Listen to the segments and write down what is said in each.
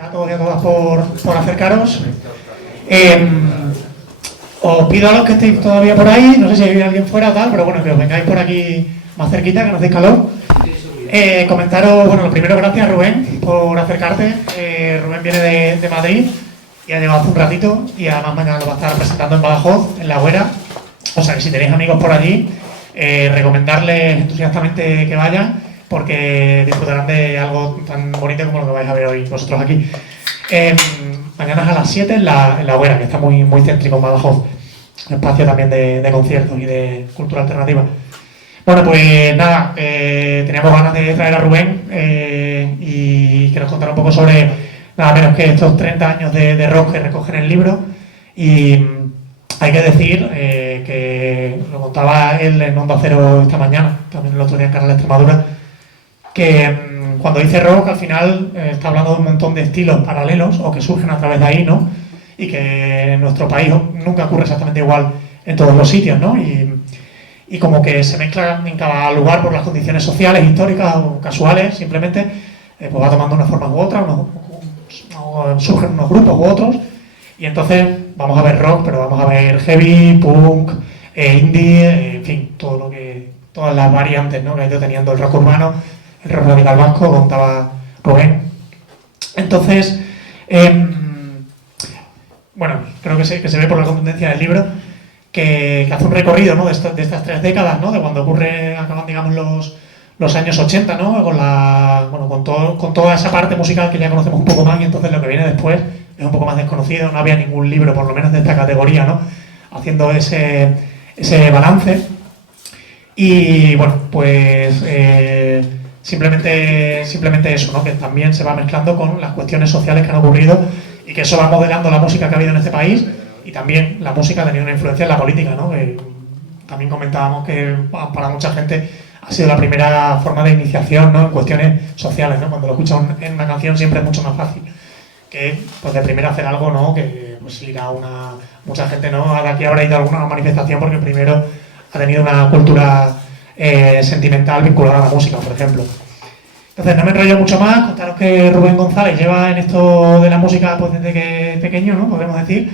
A todos y a todas por acercaros. Os pido a los que estéis todavía por ahí, no sé si hay alguien fuera o tal, pero bueno, que os vengáis por aquí más cerquita, que nos deis calor. Comentaros, bueno, lo primero, gracias Rubén por acercarte. Rubén viene de Madrid y ha llegado hace un ratito y además mañana lo va a estar presentando en Badajoz, en La Huera. O sea que si tenéis amigos por allí, recomendarles entusiastamente que vayan, porque disfrutarán de algo tan bonito como lo que vais a ver hoy vosotros aquí. Mañana es a las 7 en la Huera, que está muy, muy céntrico en Badajoz. Un espacio también de conciertos y de cultura alternativa. Bueno, pues nada, teníamos ganas de traer a Rubén y que nos contara un poco sobre nada menos que estos 30 años de rock que recogen el libro. Y hay que decir que lo contaba él en Onda Cero esta mañana, también el otro día en Canal Extremadura, que cuando dice rock al final está hablando de un montón de estilos paralelos o que surgen a través de ahí, ¿no? Y que en nuestro país nunca ocurre exactamente igual en todos los sitios, ¿no? Y como que se mezcla en cada lugar por las condiciones sociales, históricas o casuales, simplemente pues va tomando una forma u otra, surgen unos grupos u otros, y entonces vamos a ver rock, pero vamos a ver heavy, punk, indie, en fin, todas las variantes, ¿no?, que ha ido teniendo el rock urbano, el rock radical vasco, contaba Rubén. Entonces, bueno, creo que se ve por la contundencia del libro que hace un recorrido, ¿no?, de estas 3 décadas, ¿no?, de cuando acaban, digamos, los años 80, ¿no?, con toda esa parte musical que ya conocemos un poco más, y entonces lo que viene después es un poco más desconocido. No había ningún libro, por lo menos de esta categoría, ¿no?, haciendo ese balance. Y bueno, pues simplemente eso, ¿no?, que también se va mezclando con las cuestiones sociales que han ocurrido y que eso va modelando la música que ha habido en este país, y también la música ha tenido una influencia en la política, ¿no? Que también comentábamos que para mucha gente ha sido la primera forma de iniciación, ¿no?, en cuestiones sociales, ¿no? Cuando lo escuchas en una canción siempre es mucho más fácil que pues de primero hacer algo, ¿no?, que pues ir a mucha gente, ¿no?, de aquí habrá ido a alguna manifestación porque primero ha tenido una cultura sentimental vinculada a la música, por ejemplo. Entonces no me enrollo mucho más. Contaros que Rubén González lleva en esto de la música pues desde que es pequeño, ¿no?, podemos decir,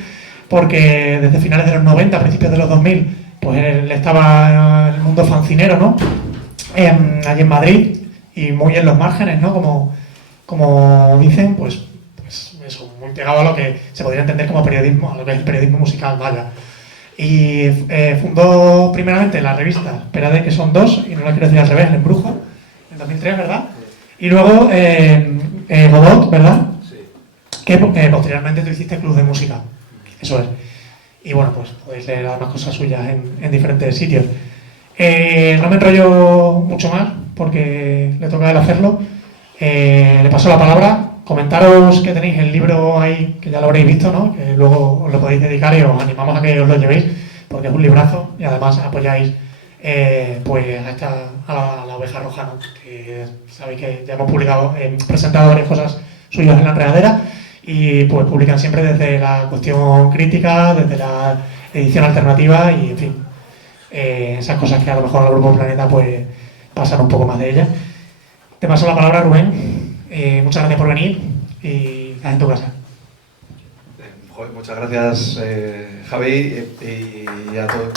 porque desde finales de los 90, principios de los 2000, pues él estaba en el mundo fancinero, ¿no?, allí en Madrid, y muy en los márgenes, ¿no?, como dicen, pues eso, muy pegado a lo que se podría entender como periodismo, a lo que es el periodismo musical, vaya. Y fundó primeramente la revista, espérate que son 2, y no la quiero decir al revés, El Embrujo, en 2003, ¿verdad? Y luego Godot, ¿verdad? Sí. Que posteriormente tú hiciste Club de Música, eso es. Y bueno, pues podéis leer más cosas suyas en diferentes sitios. No me enrollo mucho más porque le toca a él hacerlo. Le paso la palabra. Comentaros que tenéis el libro ahí, que ya lo habréis visto, ¿no?, que luego os lo podéis dedicar, y os animamos a que os lo llevéis porque es un librazo, y además apoyáis pues a la Oveja Roja, ¿no?, que sabéis que ya hemos presentado varias cosas suyas en La Enredadera, y pues publican siempre desde la cuestión crítica, desde la edición alternativa y en fin, esas cosas que a lo mejor al Grupo Planeta pues pasan un poco más de ellas. Te paso la palabra, Rubén. Muchas gracias por venir y estás en tu casa. Muchas gracias, Javi, y a todos.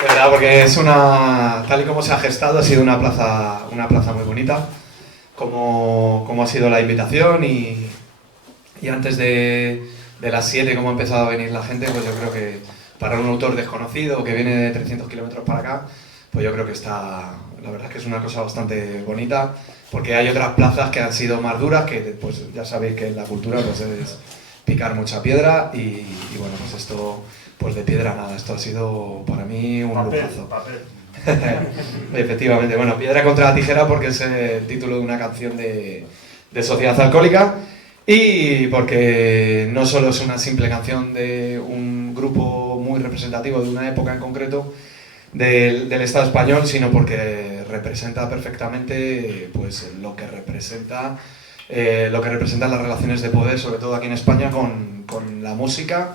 De verdad, porque es tal y como se ha gestado, ha sido una plaza muy bonita, como ha sido la invitación, y antes de las 7, como ha empezado a venir la gente, pues yo creo que para un autor desconocido que viene de 300 kilómetros para acá, pues yo creo que la verdad es que es una cosa bastante bonita, porque hay otras plazas que han sido más duras, que pues ya sabéis que en la cultura pues es picar mucha piedra, y bueno, pues esto, pues de piedra nada, esto ha sido para mí un lujazo. Efectivamente, bueno, piedra contra la tijera porque es el título de una canción de Sociedad Alcohólica, y porque no solo es una simple canción de un grupo muy representativo de una época en concreto del Estado español, sino porque representa perfectamente pues lo que representan las relaciones de poder, sobre todo aquí en España, con la música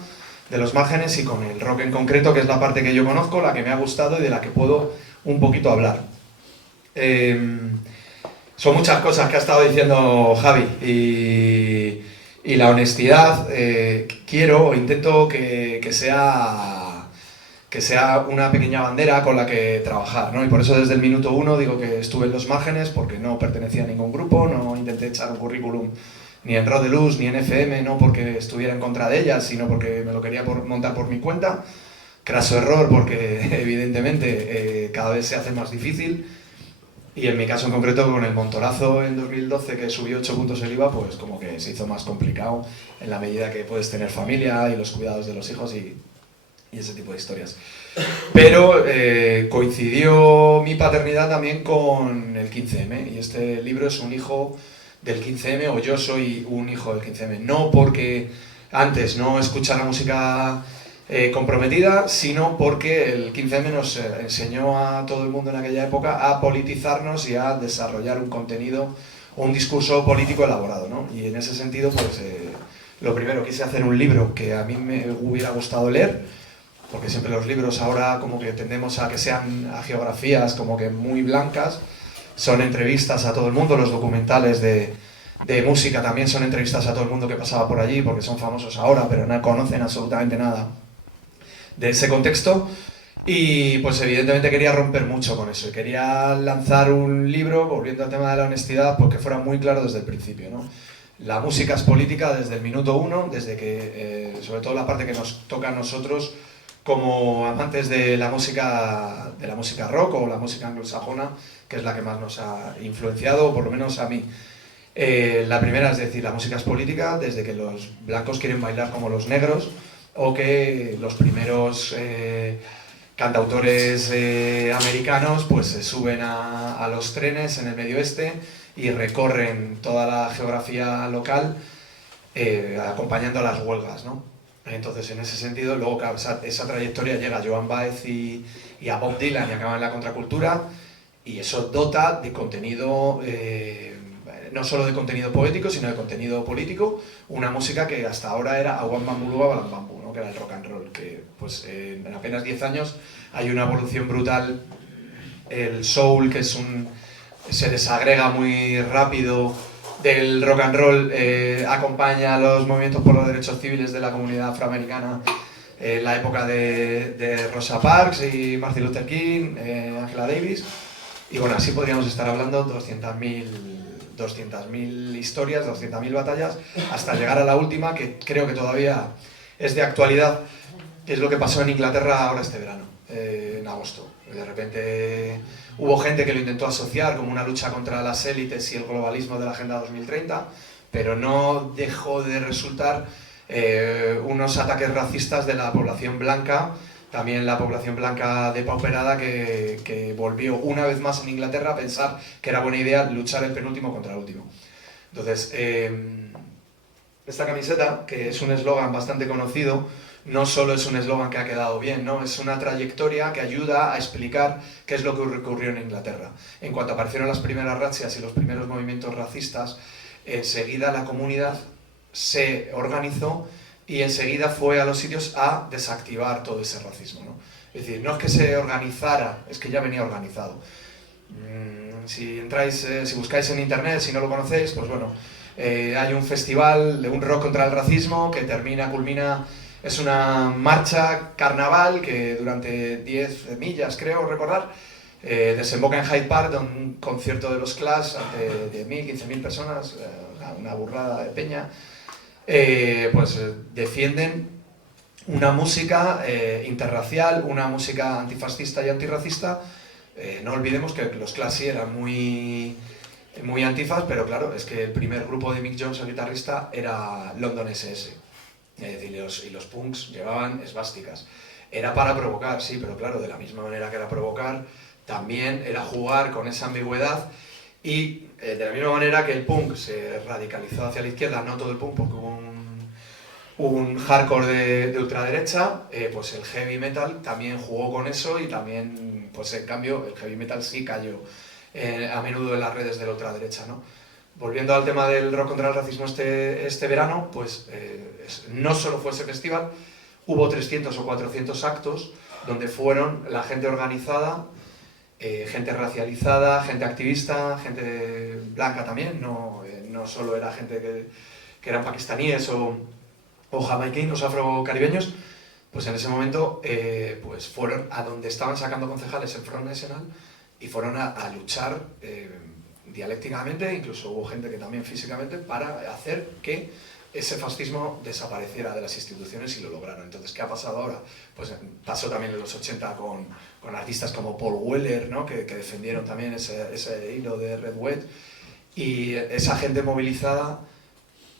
de los márgenes y con el rock en concreto, que es la parte que yo conozco, la que me ha gustado y de la que puedo un poquito hablar. Son muchas cosas que ha estado diciendo Javi y la honestidad quiero o intento que sea una pequeña bandera con la que trabajar, ¿no? Y por eso desde el minuto uno digo que estuve en los márgenes porque no pertenecía a ningún grupo, no intenté echar un currículum ni en Rodeluz ni en FM, no porque estuviera en contra de ellas, sino porque me lo quería montar por mi cuenta. Craso error porque evidentemente cada vez se hace más difícil. Y en mi caso en concreto, con el montonazo en 2012 que subió 8 puntos el IVA, pues como que se hizo más complicado en la medida que puedes tener familia y los cuidados de los hijos y ese tipo de historias. Pero coincidió mi paternidad también con el 15M y este libro es un hijo del 15M o yo soy un hijo del 15M. No porque antes no escuchara música comprometida, sino porque el 15M nos enseñó a todo el mundo en aquella época a politizarnos y a desarrollar un contenido o un discurso político elaborado, ¿no? Y en ese sentido, pues lo primero, quise hacer un libro que a mí me hubiera gustado leer, porque siempre los libros ahora como que tendemos a que sean a geografías como que muy blancas, son entrevistas a todo el mundo, los documentales de música también son entrevistas a todo el mundo que pasaba por allí, porque son famosos ahora, pero no conocen absolutamente nada de ese contexto. Y pues evidentemente quería romper mucho con eso y quería lanzar un libro, volviendo al tema de la honestidad, pues que fuera muy claro desde el principio, ¿no? La música es política desde el minuto uno, desde que, sobre todo la parte que nos toca a nosotros como amantes de la música rock o la música anglosajona, que es la que más nos ha influenciado, por lo menos a mí. La primera es decir, la música es política desde que los blancos quieren bailar como los negros, o que los primeros cantautores americanos pues se suben a los trenes en el Medio Oeste y recorren toda la geografía local acompañando a las huelgas, ¿no? Entonces, en ese sentido, luego claro, esa trayectoria llega a Joan Baez y a Bob Dylan y acaba en la contracultura, y eso dota de contenido, no solo de contenido poético, sino de contenido político, una música que hasta ahora era Awan Bambulua Balam Bambu, ¿no? Que era el rock and roll, que pues, en apenas 10 años hay una evolución brutal. El soul, que se desagrega muy rápido del rock and roll, acompaña a los movimientos por los derechos civiles de la comunidad afroamericana en la época de Rosa Parks y Martin Luther King, Angela Davis, y bueno, así podríamos estar hablando 200.000 historias, 200.000 batallas, hasta llegar a la última, que creo que todavía es de actualidad, que es lo que pasó en Inglaterra ahora este verano, en agosto. De repente hubo gente que lo intentó asociar como una lucha contra las élites y el globalismo de la Agenda 2030, pero no dejó de resultar unos ataques racistas de la población blanca, también la población blanca depauperada que volvió una vez más en Inglaterra a pensar que era buena idea luchar el penúltimo contra el último. Entonces, esta camiseta, que es un eslogan bastante conocido, no solo es un eslogan que ha quedado bien, ¿no? Es una trayectoria que ayuda a explicar qué es lo que ocurrió en Inglaterra. En cuanto aparecieron las primeras razzias y los primeros movimientos racistas, enseguida la comunidad se organizó y enseguida fue a los sitios a desactivar todo ese racismo, ¿no? Es decir, no es que se organizara, es que ya venía organizado. Si entráis, si buscáis en internet, si no lo conocéis, pues bueno, hay un festival de un rock contra el racismo que culmina, es una marcha carnaval que durante 10 millas, creo recordar, desemboca en Hyde Park, donde un concierto de los Clash ante 10.000, 15.000 personas, una burrada de peña, pues defienden una música interracial, una música antifascista y antirracista. No olvidemos que los Clash sí eran muy antifas, pero claro, es que el primer grupo de Mick Jones, el guitarrista, era London SS. Y los punks llevaban esvásticas. Era para provocar, sí, pero claro, de la misma manera que era provocar, también era jugar con esa ambigüedad. Y de la misma manera que el punk se radicalizó hacia la izquierda, no todo el punk, porque hubo un hardcore de ultraderecha, pues el heavy metal también jugó con eso y también, pues en cambio, el heavy metal sí cayó a menudo en las redes de la ultraderecha, ¿no? Volviendo al tema del rock contra el racismo este verano, pues no solo fue ese festival, hubo 300 o 400 actos donde fueron la gente organizada gente racializada, gente activista, gente blanca también, no solo era gente que eran pakistaníes o jamaiquinos, afrocaribeños. Pues en ese momento pues fueron a donde estaban sacando concejales el Front Nacional y fueron a luchar dialécticamente, incluso hubo gente que también físicamente, para hacer que ese fascismo desapareciera de las instituciones y lo lograron. Entonces, ¿qué ha pasado ahora? Pues pasó también en los 80 con artistas como Paul Weller, ¿no? que defendieron también ese hilo de Red Wet, y esa gente movilizada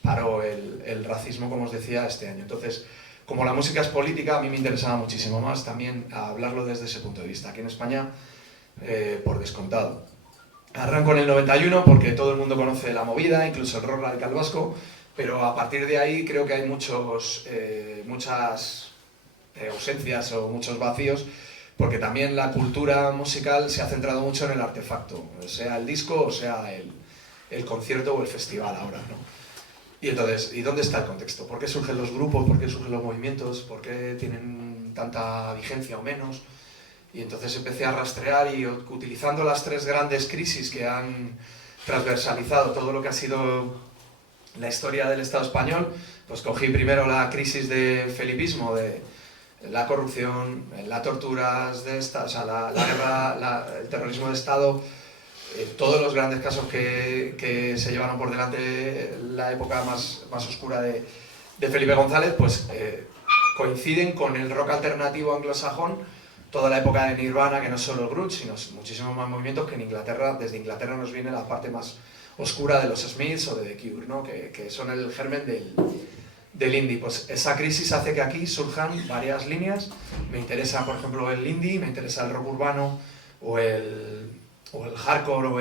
paró el racismo, como os decía, este año. Entonces, como la música es política, a mí me interesaba muchísimo más también hablarlo desde ese punto de vista. Aquí en España, por descontado. Arranco en el 91 porque todo el mundo conoce la movida, incluso el rock radical vasco, pero a partir de ahí creo que hay muchas ausencias o muchos vacíos, porque también la cultura musical se ha centrado mucho en el artefacto, sea el disco o sea el concierto o el festival ahora, ¿no? Y entonces, ¿y dónde está el contexto? ¿Por qué surgen los grupos? ¿Por qué surgen los movimientos? ¿Por qué tienen tanta vigencia o menos? Y entonces empecé a rastrear y utilizando las tres grandes crisis que han transversalizado todo lo que ha sido la historia del Estado español, pues cogí primero la crisis del felipismo, de la corrupción, las torturas de Estado, o sea, la guerra, el terrorismo de Estado, todos los grandes casos que se llevaron por delante la época más oscura de Felipe González, pues coinciden con el rock alternativo anglosajón, toda la época de Nirvana, que no es solo el grunge, sino muchísimos más movimientos que en Inglaterra, desde Inglaterra nos viene la parte más oscura de los Smiths o de The Cure, ¿no? que son el germen del indie. Pues esa crisis hace que aquí surjan varias líneas. Me interesa, por ejemplo, el indie, me interesa el rock urbano o el hardcore o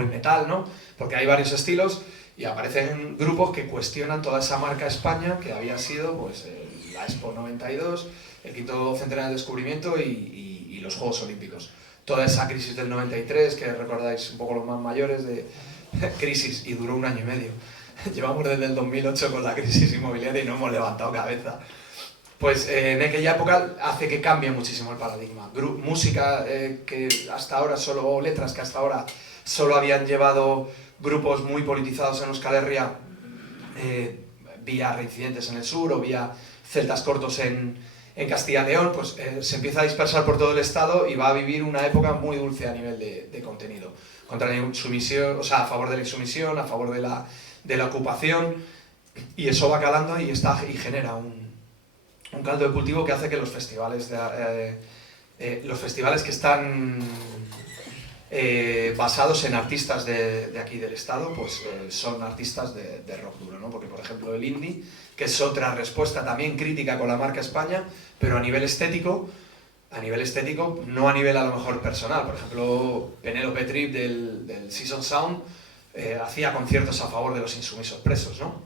el metal, ¿no? Porque hay varios estilos y aparecen grupos que cuestionan toda esa marca España que había sido pues, la Expo 92, el quinto centenario del descubrimiento y los Juegos Olímpicos. Toda esa crisis del 93, que recordáis un poco los más mayores, de crisis, y duró 1 año y medio. Llevamos desde el 2008 con la crisis inmobiliaria y no hemos levantado cabeza. Pues en aquella época hace que cambie muchísimo el paradigma. Música que hasta ahora solo, letras que hasta ahora solo habían llevado grupos muy politizados en Euskal Herria, vía Reincidentes en el sur o vía Celtas Cortos en Castilla y León, pues se empieza a dispersar por todo el estado y va a vivir una época muy dulce a nivel de contenido. Contra la insumisión, o sea, a favor de la insumisión, a favor de la ocupación, y eso va calando y genera un caldo de cultivo que hace que los festivales que están basados en artistas de aquí del estado, pues son artistas de rock duro, ¿no? Porque, por ejemplo, el indie, que es otra respuesta también crítica con la marca España, pero a nivel estético, no a nivel a lo mejor personal. Por ejemplo, Penélope Trip del Season Sound hacía conciertos a favor de los insumisos presos, ¿no?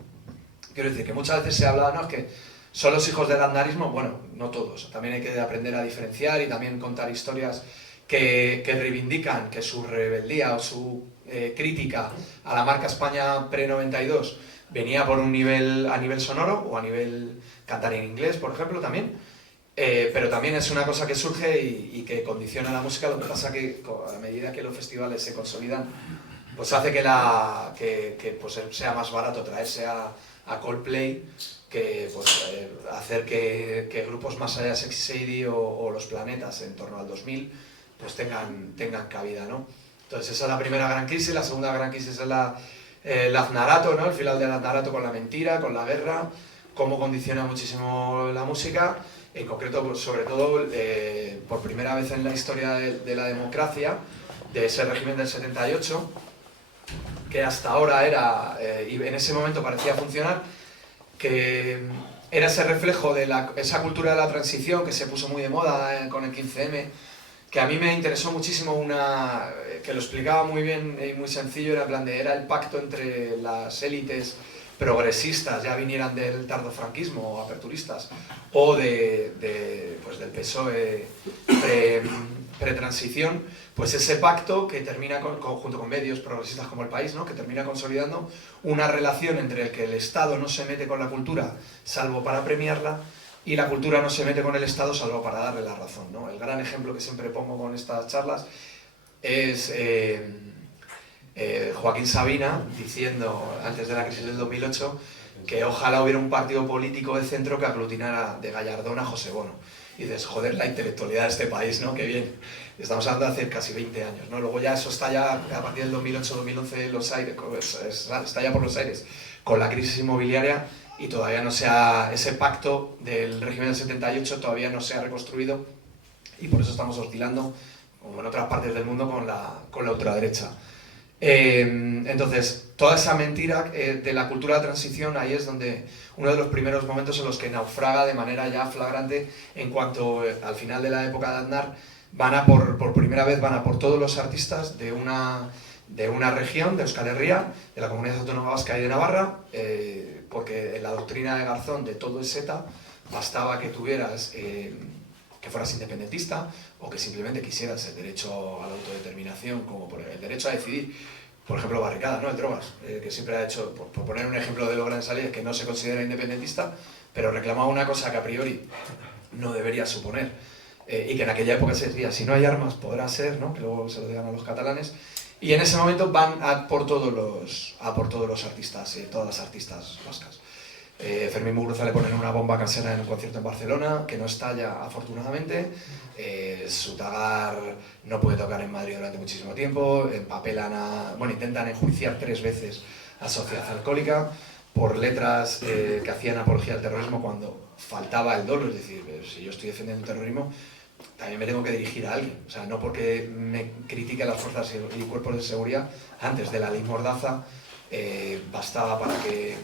Quiero decir que muchas veces se habla, ¿no? Es que son los hijos del andarismo. Bueno, no todos. También hay que aprender a diferenciar y también contar historias que reivindican que su rebeldía o su crítica a la marca España pre-92 venía por a nivel sonoro o a nivel cantar en inglés, por ejemplo, también. Pero también es una cosa que surge y que condiciona la música. Lo que pasa que a medida que los festivales se consolidan, pues hace que pues sea más barato traerse a Coldplay que pues, hacer que grupos más allá de Sexy Sadie o Los Planetas en torno al 2000 pues tengan cabida, ¿no? Entonces esa es la primera gran crisis. La segunda gran crisis es el aznarato, ¿no? El final del aznarato con la mentira, con la guerra, cómo condiciona muchísimo la música. En concreto, pues, sobre todo, por primera vez en la historia de la democracia, de ese régimen del 78, que hasta ahora era, y en ese momento parecía funcionar, que era ese reflejo de esa cultura de la transición que se puso muy de moda con el 15M, que a mí me interesó muchísimo que lo explicaba muy bien y muy sencillo, era el pacto entre las élites progresistas, ya vinieran del tardofranquismo o aperturistas, o pues del PSOE pretransición, pues ese pacto que termina junto con medios progresistas como El País, ¿no? Que termina consolidando una relación entre el que el Estado no se mete con la cultura, salvo para premiarla, y la cultura no se mete con el Estado salvo para darle la razón, ¿no? El gran ejemplo que siempre pongo con estas charlas es Joaquín Sabina diciendo, antes de la crisis del 2008, que ojalá hubiera un partido político de centro que aglutinara de Gallardón a José Bono. Y dices, joder, la intelectualidad de este país, ¿no? Qué bien. Estamos hablando de hace casi 20 años, ¿no? Luego ya eso está ya, a partir del 2008-2011, los aires, está ya por los aires, con la crisis inmobiliaria, y todavía no se ha, ese pacto del régimen del 78 todavía no se ha reconstruido, y por eso estamos oscilando, como en otras partes del mundo, con la ultraderecha. Entonces, toda esa mentira de la cultura de transición, ahí es donde uno de los primeros momentos en los que naufraga de manera ya flagrante, en cuanto al final de la época de Aznar por primera vez van a por todos los artistas de una región, de Euskal Herria, de la Comunidad Autónoma Vasca y de Navarra, porque en la doctrina de Garzón de todo es ETA, bastaba que tuvieras que fueras independentista o que simplemente quisieras el derecho a la autodeterminación, como por el derecho a decidir, por ejemplo, Barricada, ¿no? El Drogas, que siempre ha hecho, por poner un ejemplo de lo gran salida, que no se considera independentista, pero reclamaba una cosa que a priori no debería suponer, y que en aquella época se decía, si no hay armas podrá ser, ¿no? Que luego se lo digan a los catalanes, y en ese momento van a por todos los artistas, todas las artistas vascas. Fermín Muguruza le ponen una bomba casera en un concierto en Barcelona, que no estalla afortunadamente. Sutagar no puede tocar en Madrid durante muchísimo tiempo. Intentan enjuiciar 3 veces a Sociedad Alcohólica por letras que hacían apología al terrorismo cuando faltaba el dolo. Es decir, si yo estoy defendiendo el terrorismo, también me tengo que dirigir a alguien. O sea, no porque me critiquen las fuerzas y cuerpos de seguridad, antes de la ley Mordaza, bastaba para que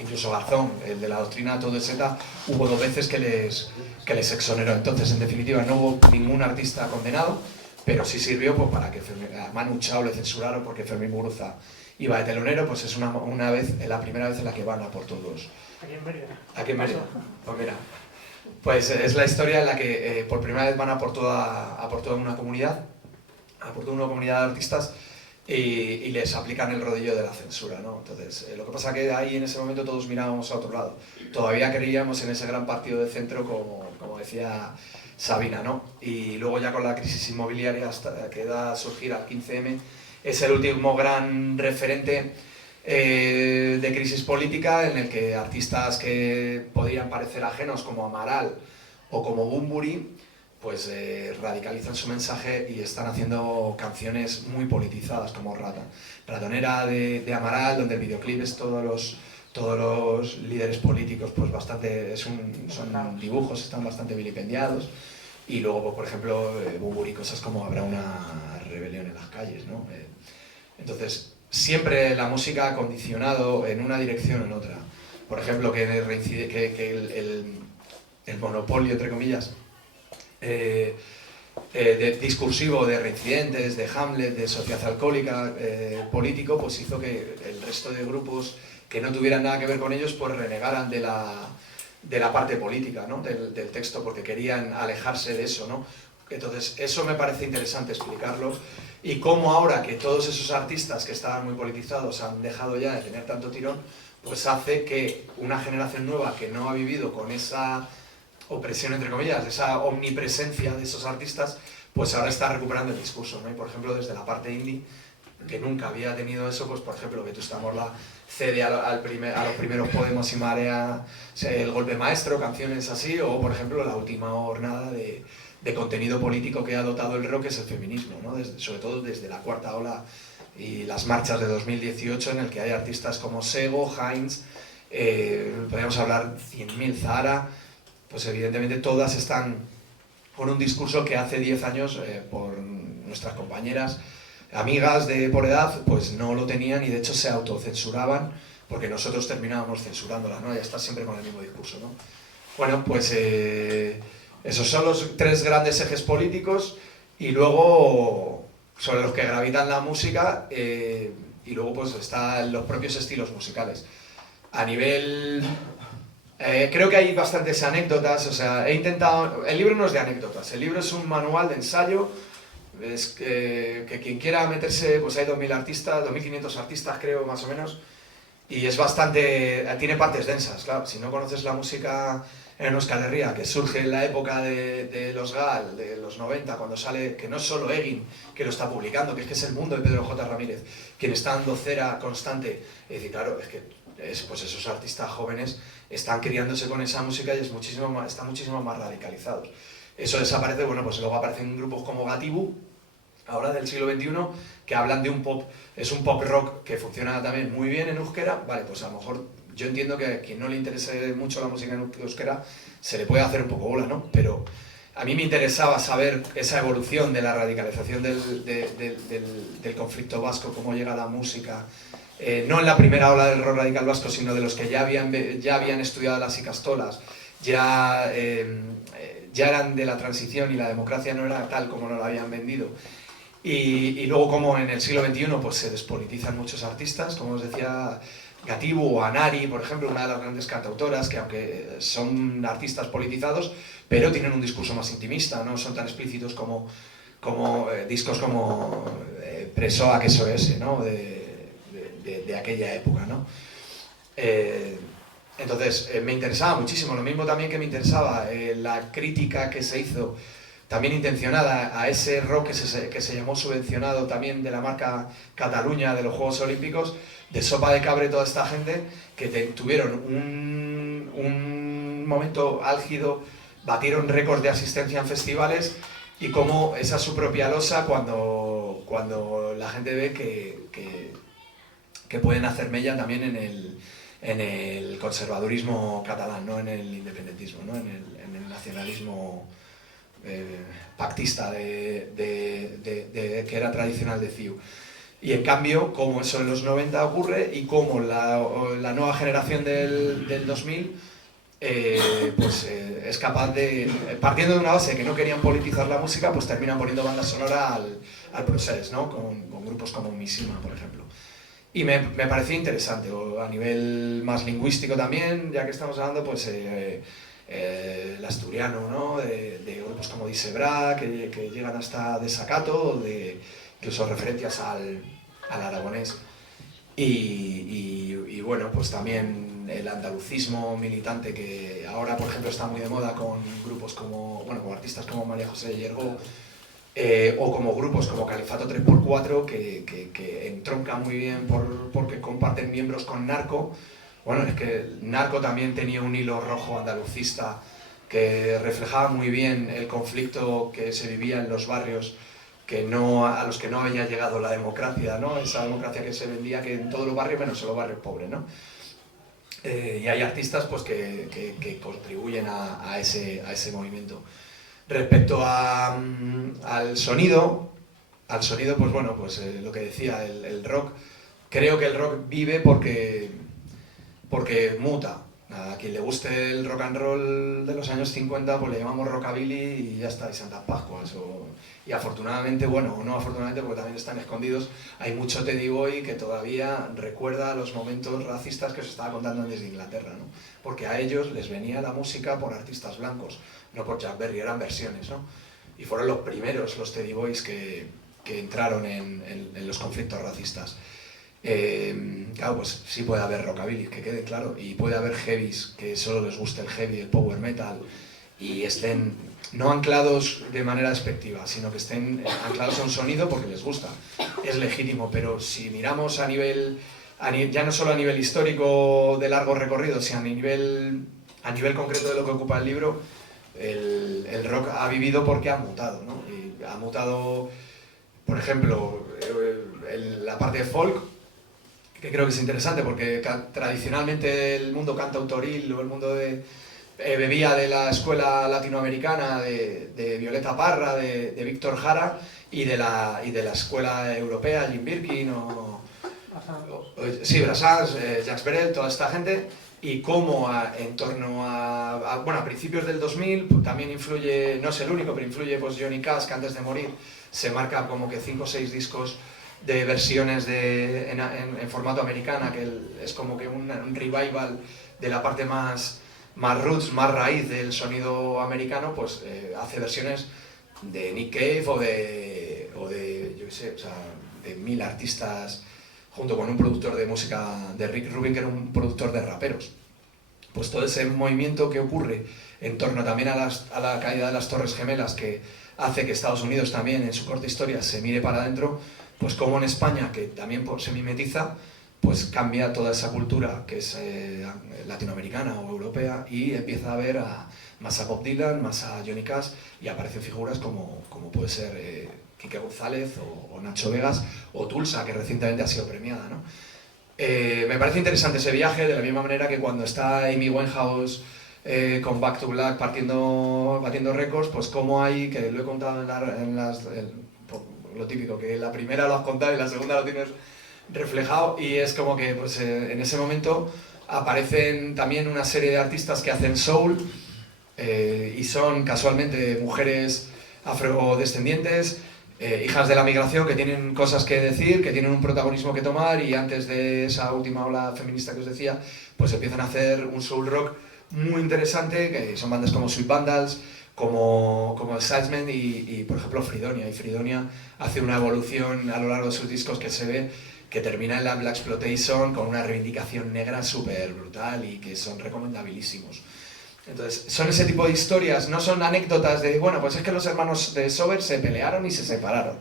incluso Garzón, el de la doctrina todo es ETA, hubo 2 veces que les exoneró. Entonces, en definitiva, no hubo ningún artista condenado, pero sí sirvió pues, para que a Manu Chao le censuraron porque Fermín Muguruza iba de telonero. Pues es la primera vez en la que van a por todos. Aquí en Mérida. Aquí en Mérida. Pues mira, pues es la historia en la que por primera vez van a por toda una comunidad, a por toda una comunidad de artistas, y les aplican el rodillo de la censura, ¿no? Entonces, lo que pasa es que ahí en ese momento todos mirábamos a otro lado. Todavía creíamos en ese gran partido de centro, como decía Sabina, ¿no? Y luego ya con la crisis inmobiliaria hasta que da a surgir al 15M, es el último gran referente de crisis política en el que artistas que podrían parecer ajenos como Amaral o como Bunbury pues radicalizan su mensaje y están haciendo canciones muy politizadas como Ratonera de Amaral, donde el videoclip es todos los líderes políticos, pues son dibujos, están bastante vilipendiados, y luego pues, por ejemplo Bunbury, cosas como habrá una rebelión en las calles, ¿no? Entonces siempre la música ha condicionado en una dirección o en otra. Por ejemplo, que el monopolio, entre comillas, discursivo de Reincidentes, de Hamlet, de Sociedad Alcohólica, político, pues hizo que el resto de grupos que no tuvieran nada que ver con ellos pues renegaran de la parte política, ¿no? del texto, porque querían alejarse de eso, ¿no? Entonces eso me parece interesante explicarlo, y cómo ahora que todos esos artistas que estaban muy politizados han dejado ya de tener tanto tirón, pues hace que una generación nueva que no ha vivido con esa opresión, entre comillas, esa omnipresencia de esos artistas, pues ahora está recuperando el discurso, ¿no? Y por ejemplo, desde la parte indie, que nunca había tenido eso, pues por ejemplo, Vetusta Morla cede a los primeros Podemos y Marea El Golpe Maestro, canciones así, o por ejemplo, la última hornada de contenido político que ha dotado el rock, es el feminismo, ¿no? Sobre todo desde la cuarta ola y las marchas de 2018, en el que hay artistas como Sego, Heinz, podríamos hablar 100.000, Zahara. Pues evidentemente todas están con un discurso que hace 10 años, por nuestras compañeras, amigas por edad, pues no lo tenían, y de hecho se autocensuraban porque nosotros terminábamos censurándolas, ¿no? Ya está siempre con el mismo discurso, ¿no? Bueno, pues esos son los 3 grandes ejes políticos, y luego sobre los que gravitan la música, y luego pues están los propios estilos musicales. A nivel... creo que hay bastantes anécdotas, o sea, he intentado... El libro no es de anécdotas, el libro es un manual de ensayo, es que quien quiera meterse, pues hay 2.000 artistas, 2.500 artistas creo, más o menos, y es bastante... tiene partes densas, claro, si no conoces la música en Euskal Herria, que surge en la época de los GAL, de los 90, cuando sale, que no es solo Egin que lo está publicando, que es el mundo de Pedro J. Ramírez, quien está dando cera constante. Es decir, claro, es que pues esos artistas jóvenes están criándose con esa música y están muchísimo más radicalizados. Eso desaparece, bueno, pues luego aparecen grupos como Gatibu, ahora del siglo XXI, que hablan de un pop, es un pop rock que funciona también muy bien en euskera. Vale, pues a lo mejor yo entiendo que a quien no le interese mucho la música en euskera se le puede hacer un poco bola, ¿no? Pero a mí me interesaba saber esa evolución de la radicalización del conflicto vasco, cómo llega la música, no en la primera ola del rock radical vasco, sino de los que ya habían estudiado las icastolas, ya eran de la transición y la democracia no era tal como nos la habían vendido. Y luego como en el siglo XXI pues se despolitizan muchos artistas, como os decía, Gatibu o Anari, por ejemplo, una de las grandes cantautoras, que aunque son artistas politizados, pero tienen un discurso más intimista, no son tan explícitos como discos como Presoa, que eso es, ¿no? de aquella época, ¿no? Entonces me interesaba muchísimo, lo mismo también que me interesaba la crítica que se hizo, también intencionada, a ese rock que se llamó subvencionado también de la marca Cataluña de los Juegos Olímpicos, de Sopa de Cabre, toda esta gente que tuvieron un momento álgido, batieron récords de asistencia en festivales, y cómo esa es su propia losa cuando la gente ve que pueden hacer mella también en el conservadurismo catalán, no en el independentismo, ¿no? en el nacionalismo pactista que era tradicional de CiU. Y en cambio, como eso en los 90 ocurre, y como la nueva generación del 2000 es capaz de, partiendo de una base que no querían politizar la música, pues terminan poniendo banda sonora al procés, ¿no? con grupos como Mishima, por ejemplo. Y me pareció interesante, o a nivel más lingüístico también, ya que estamos hablando, pues el asturiano, ¿no? de grupos como Disebra, que llegan hasta Desacato, incluso referencias al aragonés. Y bueno, pues también el andalucismo militante, que ahora, por ejemplo, está muy de moda con grupos como artistas como María José Yergo, o como grupos como Califato 3x4, que entroncan muy bien porque comparten miembros con Narco. Bueno, es que Narco también tenía un hilo rojo andalucista que reflejaba muy bien el conflicto que se vivía en los barrios a los que no había llegado la democracia, ¿no? Esa democracia que se vendía que en todos los barrios, menos en los barrios pobres, ¿no? Y hay artistas pues, que contribuyen a ese movimiento. Respecto al sonido, pues bueno, pues lo que decía, el rock, creo que el rock vive porque muta. A quien le guste el rock and roll de los años 50, pues le llamamos rockabilly y ya está, y Santas Pascuas. Y afortunadamente, bueno, o no afortunadamente, porque también están escondidos, hay mucho Teddy Boy que todavía recuerda los momentos racistas que se estaba contando desde Inglaterra, ¿no? Porque a ellos les venía la música por artistas blancos, no por Chuck Berry, eran versiones, ¿no? Y fueron los primeros, los Teddy Boys, que entraron en los conflictos racistas. Claro, pues sí puede haber rockabilly, que quede claro, y puede haber heavies, que solo les guste el heavy, el power metal, y estén no anclados de manera despectiva, sino que estén anclados a un sonido porque les gusta. Es legítimo, pero si miramos ya no solo a nivel histórico de largo recorrido, sino a nivel concreto de lo que ocupa el libro, el rock ha vivido porque ha mutado, ¿no? Y ha mutado, por ejemplo, la parte de folk, que creo que es interesante porque tradicionalmente el mundo cantautoril o el mundo bebía de la escuela latinoamericana de Violeta Parra, de Víctor Jara y de la escuela europea, Jim Birkin Brassens, Jacques Brel, toda esta gente, y cómo en torno a principios del 2000 pues, también influye, no es el único, pero influye pues Johnny Cash, que antes de morir se marca como que 5 o 6 discos de versiones en formato americana, que es como que un revival de la parte más roots, más raíz del sonido americano, pues hace versiones de Nick Cave o de yo qué sé, o sea, de 1000 artistas, junto con un productor de música, de Rick Rubin, que era un productor de raperos. pues todo ese movimiento que ocurre en torno también a la caída de las Torres Gemelas, que hace que Estados Unidos también en su corta historia se mire para adentro, pues como en España, que también se mimetiza, pues cambia toda esa cultura que es latinoamericana o europea, y empieza a ver más a Bob Dylan, más a Johnny Cash, y aparecen figuras como puede ser Quique González o Nacho Vegas o Tulsa, que recientemente ha sido premiada, ¿no? Me parece interesante ese viaje, de la misma manera que cuando está Amy Winehouse con Back to Black batiendo récords, pues como hay, que lo he contado lo típico, que la primera lo has contado y la segunda lo tienes reflejado, y es como que pues, en ese momento aparecen también una serie de artistas que hacen soul, y son casualmente mujeres afrodescendientes, hijas de la migración, que tienen cosas que decir, que tienen un protagonismo que tomar, y antes de esa última ola feminista que os decía, pues empiezan a hacer un soul rock muy interesante, que son bandas como Sweet Vandals, como el Sidesmen y por ejemplo Fridonia. Y Fridonia hace una evolución a lo largo de sus discos que se ve que termina en la Blaxploitation con una reivindicación negra súper brutal y que son recomendabilísimos. Entonces, son ese tipo de historias, no son anécdotas de, bueno, pues es que los hermanos de Sober se pelearon y se separaron.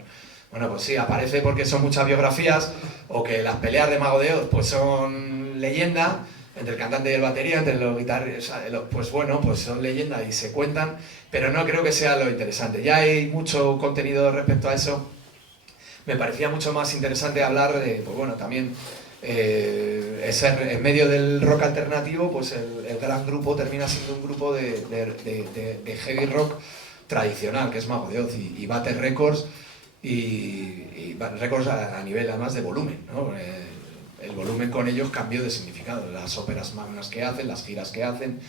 Bueno, pues sí, aparece porque son muchas biografías, o que las peleas de Mago de Oz pues son leyenda, entre el cantante y el batería, entre los guitarristas, pues bueno, pues son leyenda y se cuentan, pero no creo que sea lo interesante. Ya hay mucho contenido respecto a eso. Me parecía mucho más interesante hablar de, pues bueno, también en medio del rock alternativo, pues el gran grupo termina siendo un grupo de heavy rock tradicional, que es Mago de Oz, y bate récords, y récords a nivel además de volumen, ¿no? El volumen con ellos cambió de significado, las óperas magnas que hacen, las giras que hacen,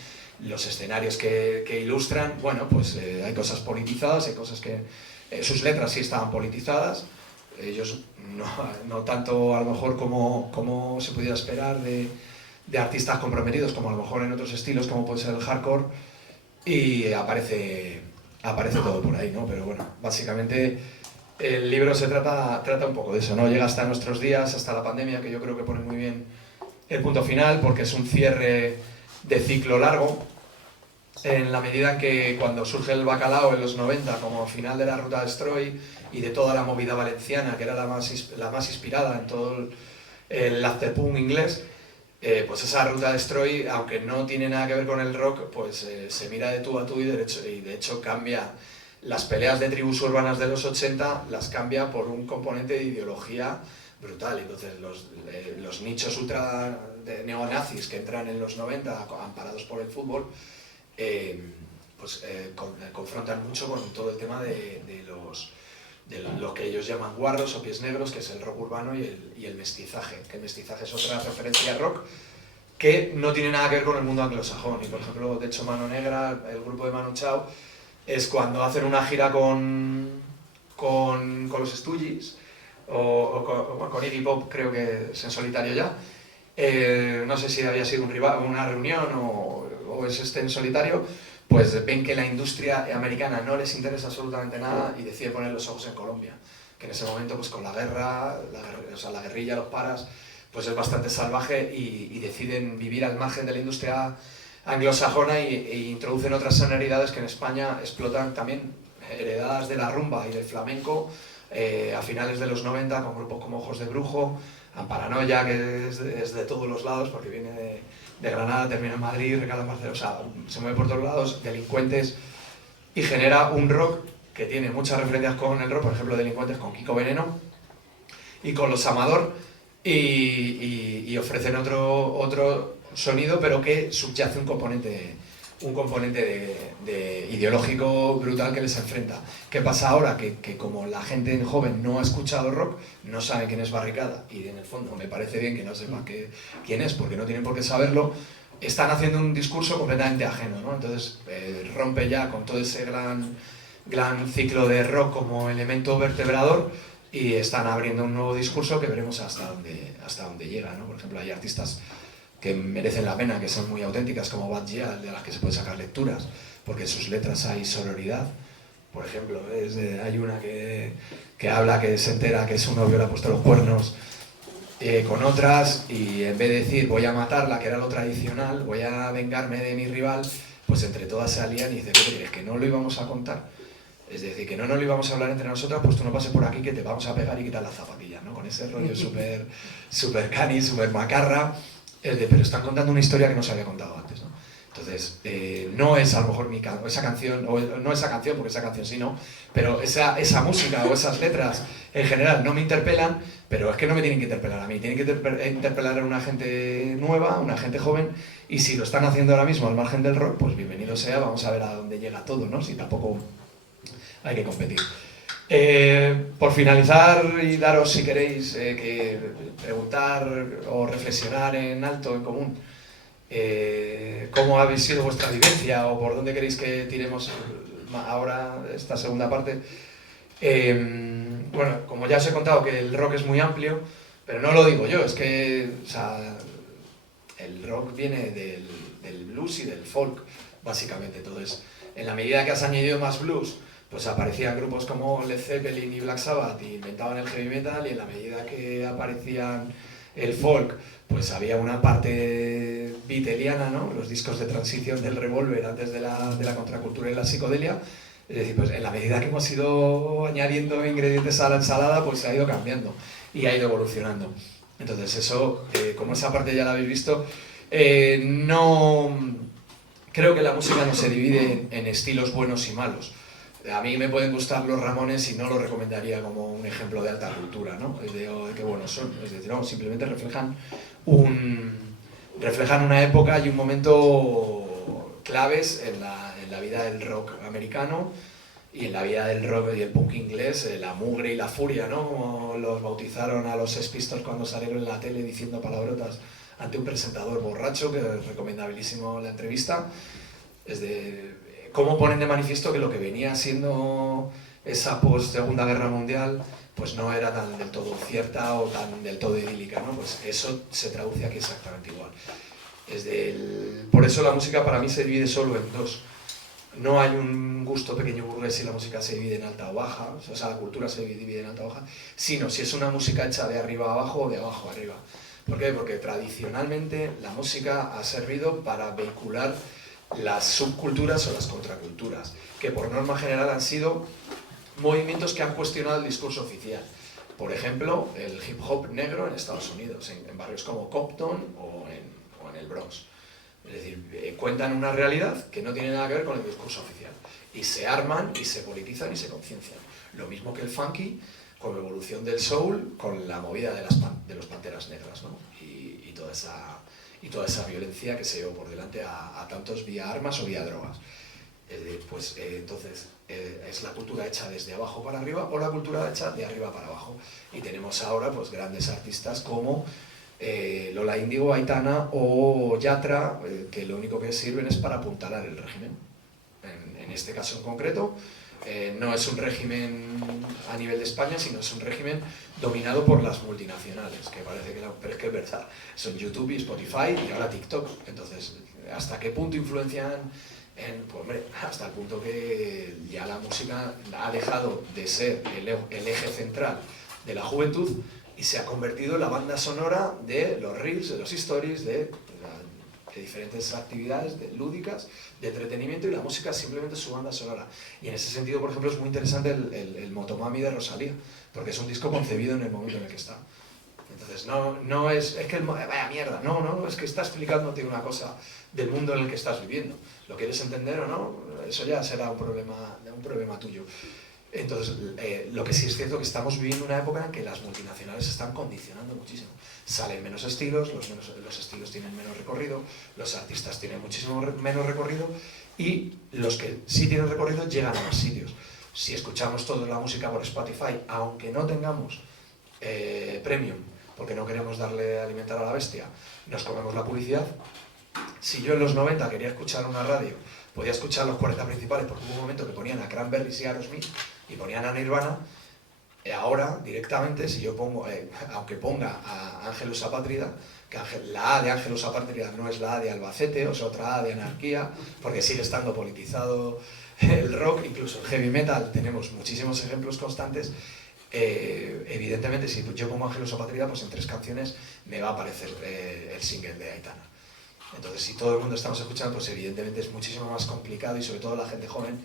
los escenarios que ilustran. Bueno, pues hay cosas politizadas, hay cosas que... sus letras sí estaban politizadas, ellos no tanto a lo mejor como se pudiera esperar de artistas comprometidos, como a lo mejor en otros estilos como puede ser el hardcore, y aparece todo por ahí, ¿no? Pero bueno, básicamente el libro se trata un poco de eso, ¿no? Llega hasta nuestros días, hasta la pandemia, que yo creo que pone muy bien el punto final, porque es un cierre de ciclo largo, en la medida en que cuando surge el bacalao en los 90 como final de la Ruta Destroy y de toda la movida valenciana, que era la más inspirada en todo el afterpunk inglés, pues esa Ruta Destroy, aunque no tiene nada que ver con el rock, pues se mira de tú a tú, y de hecho cambia las peleas de tribus urbanas de los 80, las cambia por un componente de ideología brutal. Entonces los nichos ultra neonazis que entran en los 90 amparados por el fútbol, confrontan mucho con todo el tema de lo que ellos llaman guarros o pies negros, que es el rock urbano y el mestizaje, que el mestizaje es otra referencia a rock que no tiene nada que ver con el mundo anglosajón. Y por ejemplo, de hecho, Mano Negra, el grupo de Manu Chao, es cuando hacen una gira con los Stooges o con Iggy Pop, creo que es en solitario ya. No sé si había sido una reunión o es en solitario, pues ven que la industria americana no les interesa absolutamente nada y deciden poner los ojos en Colombia, que en ese momento pues con la guerra, la guerrilla, los paras, pues es bastante salvaje, y deciden vivir al margen de la industria anglosajona e introducen otras sonoridades que en España explotan también, heredadas de la rumba y del flamenco, a finales de los 90, con grupos como Ojos de Brujo, Amparanoia, que es de todos los lados, porque viene de Granada, termina en Madrid, recala en Barcelona, o sea, se mueve por todos lados, Delincuentes, y genera un rock que tiene muchas referencias con el rock, por ejemplo, Delincuentes con Kiko Veneno y con Los Amador, y ofrecen otro sonido, pero que subyace un componente de ideológico brutal que les enfrenta. ¿Qué pasa ahora? Que como la gente joven no ha escuchado rock, no sabe quién es Barricada, y en el fondo me parece bien que no sepan quién es, porque no tienen por qué saberlo, están haciendo un discurso completamente ajeno, ¿no? Entonces rompe ya con todo ese gran ciclo de rock como elemento vertebrador, y están abriendo un nuevo discurso que veremos hasta dónde llega, ¿no? Por ejemplo, hay artistas que merecen la pena, que son muy auténticas, como Bad Gyal, de las que se pueden sacar lecturas, porque en sus letras hay sororidad. Por ejemplo, hay una que habla que se entera que su novio le ha puesto los cuernos, con otras, y en vez de decir voy a matarla, que era lo tradicional, voy a vengarme de mi rival, pues entre todas se alían y dicen, ¿qué te crees? ¿Que no lo íbamos a contar? Es decir, que no nos lo íbamos a hablar entre nosotras, pues tú no pases por aquí que te vamos a pegar y quitar las zapatillas, ¿no? Con ese rollo súper cani, súper macarra, pero están contando una historia que no se había contado antes, ¿no? Entonces, no es a lo mejor esa canción, o no esa canción, porque esa canción sí no, pero esa música o esas letras en general no me interpelan, pero es que no me tienen que interpelar a mí, tienen que interpelar a una gente nueva, a una gente joven, y si lo están haciendo ahora mismo al margen del rock, pues bienvenido sea, vamos a ver a dónde llega todo, ¿no? Si tampoco hay que competir. Por finalizar y daros, si queréis, que preguntar o reflexionar en alto, en común, cómo habéis sido vuestra vivencia o por dónde queréis que tiremos ahora esta segunda parte. Bueno, como ya os he contado que el rock es muy amplio, pero no lo digo yo, es que o sea, el rock viene del blues y del folk, básicamente. Entonces, en la medida que has añadido más blues, pues aparecían grupos como Led Zeppelin y Black Sabbath y inventaban el heavy metal, y en la medida que aparecían el folk, pues había una parte beatliana, ¿no? Los discos de transición del Revolver antes de la contracultura y la psicodelia. Es decir, pues en la medida que hemos ido añadiendo ingredientes a la ensalada, pues se ha ido cambiando y ha ido evolucionando. Entonces eso, como esa parte ya la habéis visto, no... Creo que la música no se divide en estilos buenos y malos. A mí me pueden gustar los Ramones y no los recomendaría como un ejemplo de alta cultura, ¿no? De qué buenos son. Es decir, no, simplemente reflejan una época y un momento claves en la vida del rock americano y en la vida del rock y el punk inglés, la mugre y la furia, ¿no? Como los bautizaron a los Sex Pistols cuando salieron en la tele diciendo palabrotas ante un presentador borracho, que es recomendabilísimo la entrevista. Es de cómo ponen de manifiesto que lo que venía siendo esa post-Segunda Guerra Mundial pues no era tan del todo cierta o tan del todo idílica, ¿no? Pues eso se traduce aquí exactamente igual. Por eso la música para mí se divide solo en dos. No hay un gusto pequeño burgués si la música se divide en alta o baja, o sea, la cultura se divide en alta o baja, sino si es una música hecha de arriba a abajo o de abajo a arriba. ¿Por qué? Porque tradicionalmente la música ha servido para vehicular las subculturas o las contraculturas, que por norma general han sido movimientos que han cuestionado el discurso oficial. Por ejemplo, el hip hop negro en Estados Unidos, en barrios como Compton o en el Bronx. Es decir, cuentan una realidad que no tiene nada que ver con el discurso oficial. Y se arman y se politizan y se conciencian. Lo mismo que el funky, con la evolución del soul, con la movida de los Panteras Negras, ¿no? Y toda esa violencia que se llevó por delante a tantos vía armas o vía drogas. Entonces, es la cultura hecha desde abajo para arriba o la cultura hecha de arriba para abajo. Y tenemos ahora pues grandes artistas como Lola Índigo, Aitana o Yatra, que lo único que sirven es para apuntalar el régimen. En este caso en concreto, no es un régimen a nivel de España, sino es un régimen dominado por las multinacionales, que parece que no, pero es que es verdad. Son YouTube y Spotify y ahora TikTok. Entonces, ¿hasta qué punto influencian? Pues hombre, hasta el punto que ya la música ha dejado de ser el eje central de la juventud y se ha convertido en la banda sonora de los reels, de los stories, de diferentes actividades lúdicas, de entretenimiento, y la música es simplemente su banda sonora. Y en ese sentido, por ejemplo, es muy interesante el Motomami de Rosalía, porque es un disco concebido en el momento en el que está. Entonces, no es que vaya mierda, no, es que está explicándote una cosa del mundo en el que estás viviendo. ¿Lo quieres entender o no? Eso ya será un problema tuyo. Entonces, lo que sí es cierto es que estamos viviendo una época en que las multinacionales están condicionando muchísimo. Salen menos estilos, los estilos tienen menos recorrido, los artistas tienen muchísimo menos recorrido, y los que sí tienen recorrido llegan a más sitios. Si escuchamos toda la música por Spotify, aunque no tengamos premium, porque no queremos darle a alimentar a la bestia, nos comemos la publicidad. Si yo en los 90 quería escuchar una radio, podía escuchar los 40 principales, porque hubo un momento que ponían a Cranberries y Aerosmith y ponían a Nirvana. Ahora, directamente, si yo pongo, aunque ponga a Ángelus Apátrida, que la A de Ángelus Apátrida no es la A de Albacete, o es otra A de Anarquía, porque sigue estando politizado el rock, incluso el heavy metal, tenemos muchísimos ejemplos constantes. evidentemente, si yo pongo Ángelus o Patria, pues en 3 canciones me va a aparecer el single de Aitana. Entonces, si todo el mundo estamos escuchando, pues evidentemente es muchísimo más complicado, y sobre todo la gente joven,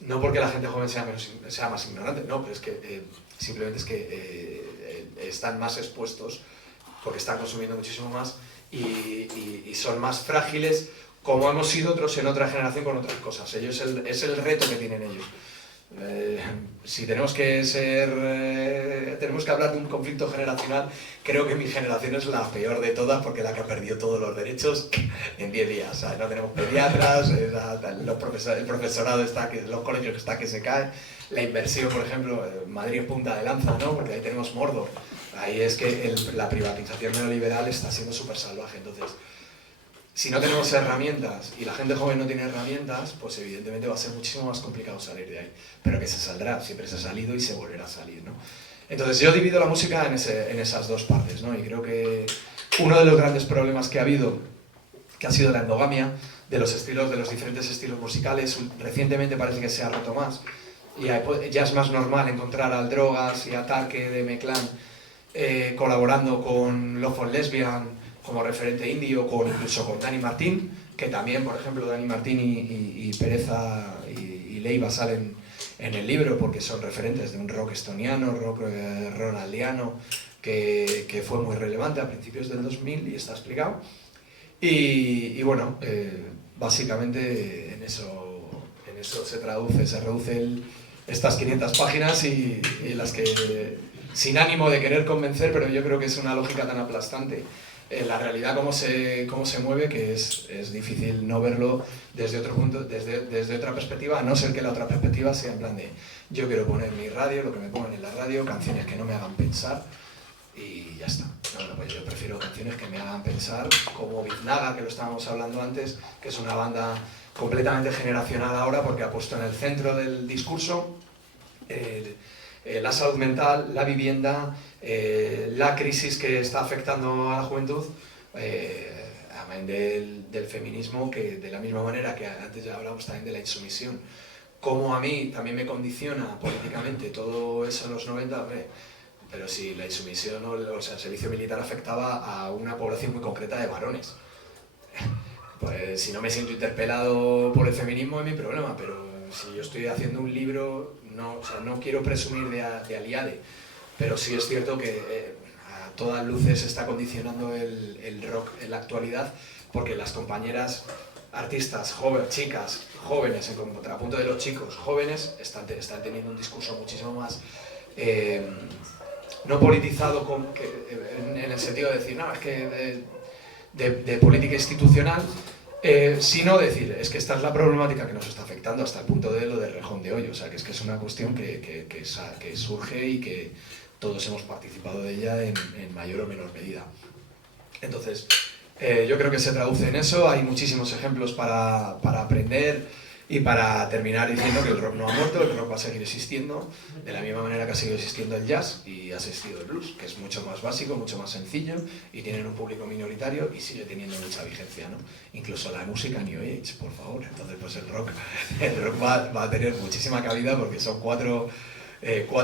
no porque la gente joven sea más ignorante, no, pero es que simplemente es que están más expuestos porque están consumiendo muchísimo más y son más frágiles, como hemos sido otros en otra generación con otras cosas. Es el reto que tienen ellos. Si tenemos que hablar de un conflicto generacional, creo que mi generación es la peor de todas, porque es la que ha perdido todos los derechos en 10 días. O sea, no tenemos pediatras, el profesorado está los colegios está que se caen, la inversión, por ejemplo, Madrid es punta de lanza, ¿no? Porque ahí tenemos Mordor. Ahí es que la privatización neoliberal está siendo súper salvaje. Entonces, si no tenemos herramientas y la gente joven no tiene herramientas, pues evidentemente va a ser muchísimo más complicado salir de ahí. Pero que se saldrá, siempre se ha salido y se volverá a salir, ¿no? Entonces yo divido la música en esas 2 partes, ¿no? Y creo que uno de los grandes problemas que ha habido, que ha sido la endogamia de los diferentes estilos musicales, recientemente parece que se ha roto más. Y ya es más normal encontrar al Drogas y a Tarque de Meclán colaborando con Love for Lesbian como referente indie, o incluso con Dani Martín, que también, por ejemplo, Dani Martín y Pereza y Leiva salen en el libro porque son referentes de un rock estoniano, rock ronaldiano, que fue muy relevante a principios del 2000 y está explicado. Y bueno, básicamente en eso se reduce estas 500 páginas y las que, sin ánimo de querer convencer, pero yo creo que es una lógica tan aplastante la realidad cómo se mueve, que es difícil no verlo desde otro punto, desde otra perspectiva, a no ser que la otra perspectiva sea en plan de yo quiero poner mi radio, lo que me pongan en la radio, canciones que no me hagan pensar y ya está. No, pues yo prefiero canciones que me hagan pensar, como Biznaga, que lo estábamos hablando antes, que es una banda completamente generacional ahora porque ha puesto en el centro del discurso la salud mental, la vivienda, la crisis que está afectando a la juventud, amén del feminismo, que de la misma manera que antes ya hablábamos también de la insumisión, como a mí también me condiciona políticamente todo eso en los 90, hombre, pero si la insumisión, o sea, el servicio militar afectaba a una población muy concreta de varones. Pues si no me siento interpelado por el feminismo es mi problema, pero si yo estoy haciendo un libro, no quiero presumir de aliade, pero sí es cierto que a todas luces está condicionando el rock en la actualidad, porque las compañeras artistas chicas jóvenes, en contrapunto de los chicos jóvenes, están teniendo un discurso muchísimo más no politizado en el sentido de decir, no, es que de política institucional, sino decir, es que esta es la problemática que nos está afectando hasta el punto de lo de Rejón de Hoyo, o sea, que es una cuestión que surge y que todos hemos participado de ella en mayor o menor medida. Entonces, yo creo que se traduce en eso, hay muchísimos ejemplos para aprender y para terminar diciendo que el rock no ha muerto, el rock va a seguir existiendo, de la misma manera que ha seguido existiendo el jazz y ha existido el blues, que es mucho más básico, mucho más sencillo y tienen un público minoritario y sigue teniendo mucha vigencia, ¿no? Incluso la música New Age, por favor. Entonces, pues el rock va a tener muchísima cabida porque son cuatro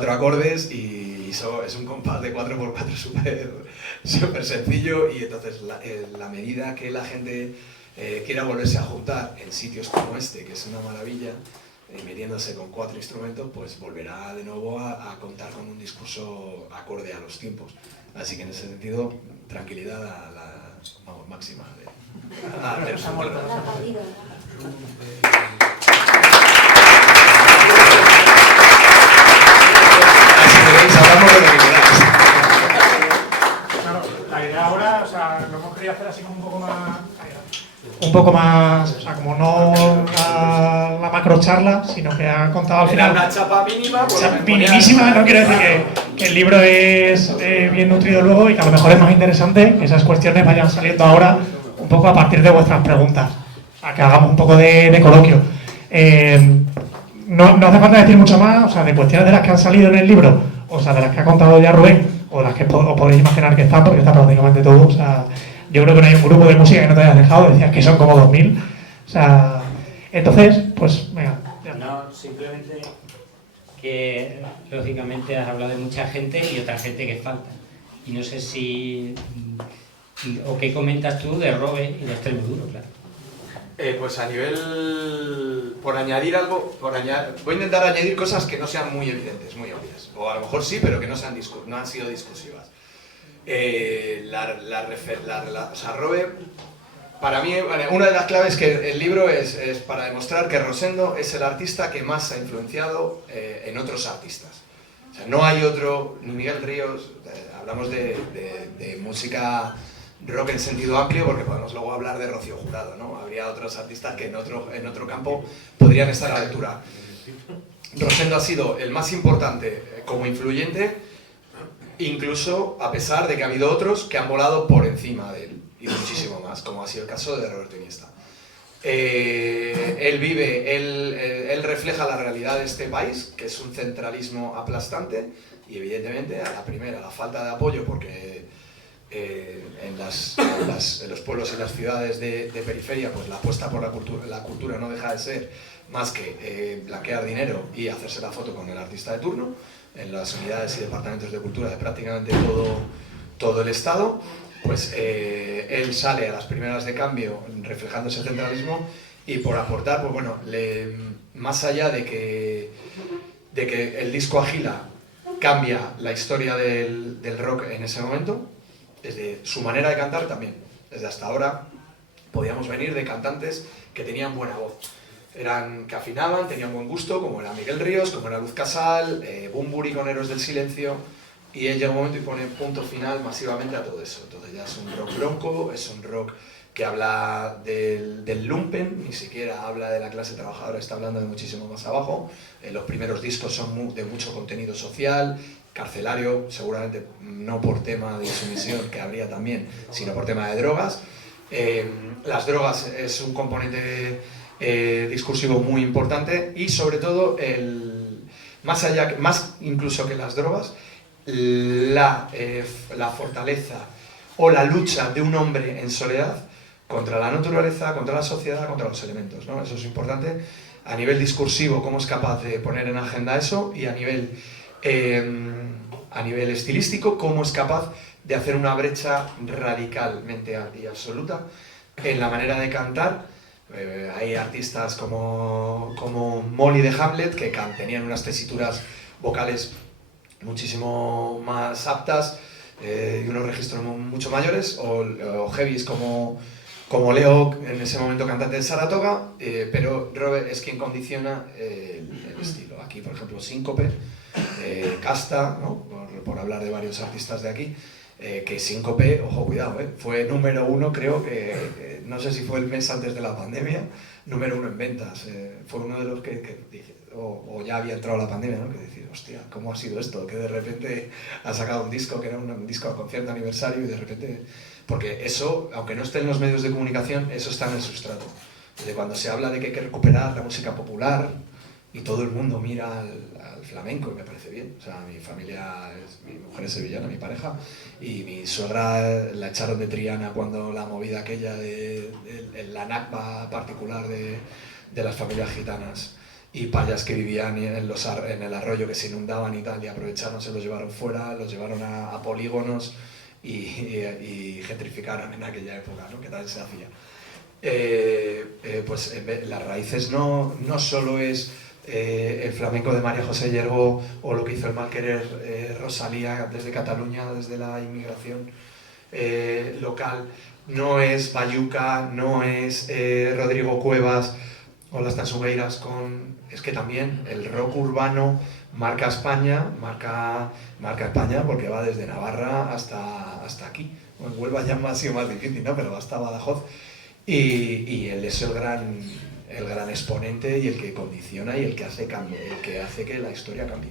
acordes y es un compás de 4x4 súper sencillo, y entonces la medida que la gente quiera volverse a juntar en sitios como este, que es una maravilla, metiéndose con 4 instrumentos, pues volverá de nuevo a contar con un discurso acorde a los tiempos. Así que en ese sentido, tranquilidad máxima de los Claro, la idea ahora, o sea, lo hemos querido hacer así como un poco más, o sea, como no la macro charla, sino que ha contado al final. Era una chapa mínima. Minimísima, no quiero decir que el libro es bien nutrido luego y que a lo mejor es más interesante que esas cuestiones vayan saliendo ahora un poco a partir de vuestras preguntas, a que hagamos un poco de coloquio. No hace falta decir mucho más, o sea, de cuestiones de las que han salido en el libro, o sea, de las que ha contado ya Rubén, o las que os podéis imaginar que están, porque está prácticamente todo, o sea, yo creo que no hay un grupo de música que no te hayas dejado, decías que son como 2000, o sea, entonces, pues, venga. No, simplemente que lógicamente has hablado de mucha gente y otra gente que falta. Y no sé si... ¿O qué comentas tú de Robe y de Extremoduro, claro? Pues a nivel... Por añadir algo... voy a intentar añadir cosas que no sean muy evidentes, muy obvias. O a lo mejor sí, pero que no han sido discursivas. O sea, Robe... Para mí, una de las claves que el libro es para demostrar que Rosendo es el artista que más ha influenciado en otros artistas. O sea, no hay otro, ni Miguel Ríos, hablamos de música rock en sentido amplio, porque podemos luego hablar de Rocío Jurado, ¿no? Habría otros artistas que en otro campo podrían estar a la altura. Rosendo ha sido el más importante como influyente, incluso a pesar de que ha habido otros que han volado por encima de él. Y muchísimo más, como ha sido el caso de Roberto Iniesta. Él refleja la realidad de este país, que es un centralismo aplastante, y evidentemente a la primera, la falta de apoyo, porque en los pueblos y las ciudades de periferia, pues la apuesta por la cultura no deja de ser más que blanquear dinero y hacerse la foto con el artista de turno, en las unidades y departamentos de cultura de prácticamente todo el Estado. Pues él sale a las primeras de cambio reflejando ese centralismo y por aportar, pues bueno, más allá de que el disco Agila cambia la historia del rock en ese momento, desde su manera de cantar también. Desde hasta ahora podíamos venir de cantantes que tenían buena voz, que afinaban, tenían buen gusto, como era Miguel Ríos, como era Luz Casal, Bunbury con Héroes del Silencio. Y él llega un momento y pone punto final masivamente a todo eso. Entonces ya es un rock bronco, es un rock que habla del lumpen, ni siquiera habla de la clase trabajadora, está hablando de muchísimo más abajo. Los primeros discos son de mucho contenido social, carcelario, seguramente no por tema de insumisión, que habría también, sino por tema de drogas. Las drogas es un componente discursivo muy importante y sobre todo, más incluso que las drogas, la fortaleza o la lucha de un hombre en soledad contra la naturaleza, contra la sociedad, contra los elementos, ¿no? Eso es importante. A nivel discursivo, cómo es capaz de poner en agenda eso, y a nivel estilístico, cómo es capaz de hacer una brecha radicalmente y absoluta en la manera de cantar. Hay artistas como Molly de Hamlet, que tenían unas tesituras vocales muchísimo más aptas y unos registros mucho mayores, o heavies como Leo, en ese momento cantante de Saratoga, pero Robert es quien condiciona el estilo. Aquí, por ejemplo, Síncope, Casta, ¿no? por hablar de varios artistas de aquí, que Síncope, ojo, cuidado, fue número 1, creo que no sé si fue el mes antes de la pandemia, número 1 en ventas. Fue uno de los que dije, o ya había entrado la pandemia, ¿no? Que decir, hostia, ¿cómo ha sido esto? Que de repente ha sacado un disco que era un disco con cierto aniversario y de repente... Porque eso, aunque no esté en los medios de comunicación, eso está en el sustrato. Desde cuando se habla de que hay que recuperar la música popular y todo el mundo mira al flamenco, y me parece bien. O sea, mi mujer es sevillana, mi pareja, y mi suegra la echaron de Triana cuando la movida aquella de la nakba particular de las familias gitanas y payas que vivían en el arroyo, que se inundaban y tal, y aprovecharon, se los llevaron fuera, los llevaron a polígonos y gentrificaron en aquella época, ¿no? Que tal se hacía. Pues las raíces no solo es el flamenco de María José Llergó o lo que hizo el mal querer Rosalía desde Cataluña, desde la inmigración local, no es Bayuca, no es Rodrigo Cuevas o las Tansugueiras, es que también el rock urbano marca España porque va desde Navarra hasta aquí. En Huelva ya ha sido más difícil, ¿no? Pero hasta Badajoz. Y él es el gran exponente y el que condiciona y el que hace que la historia cambie.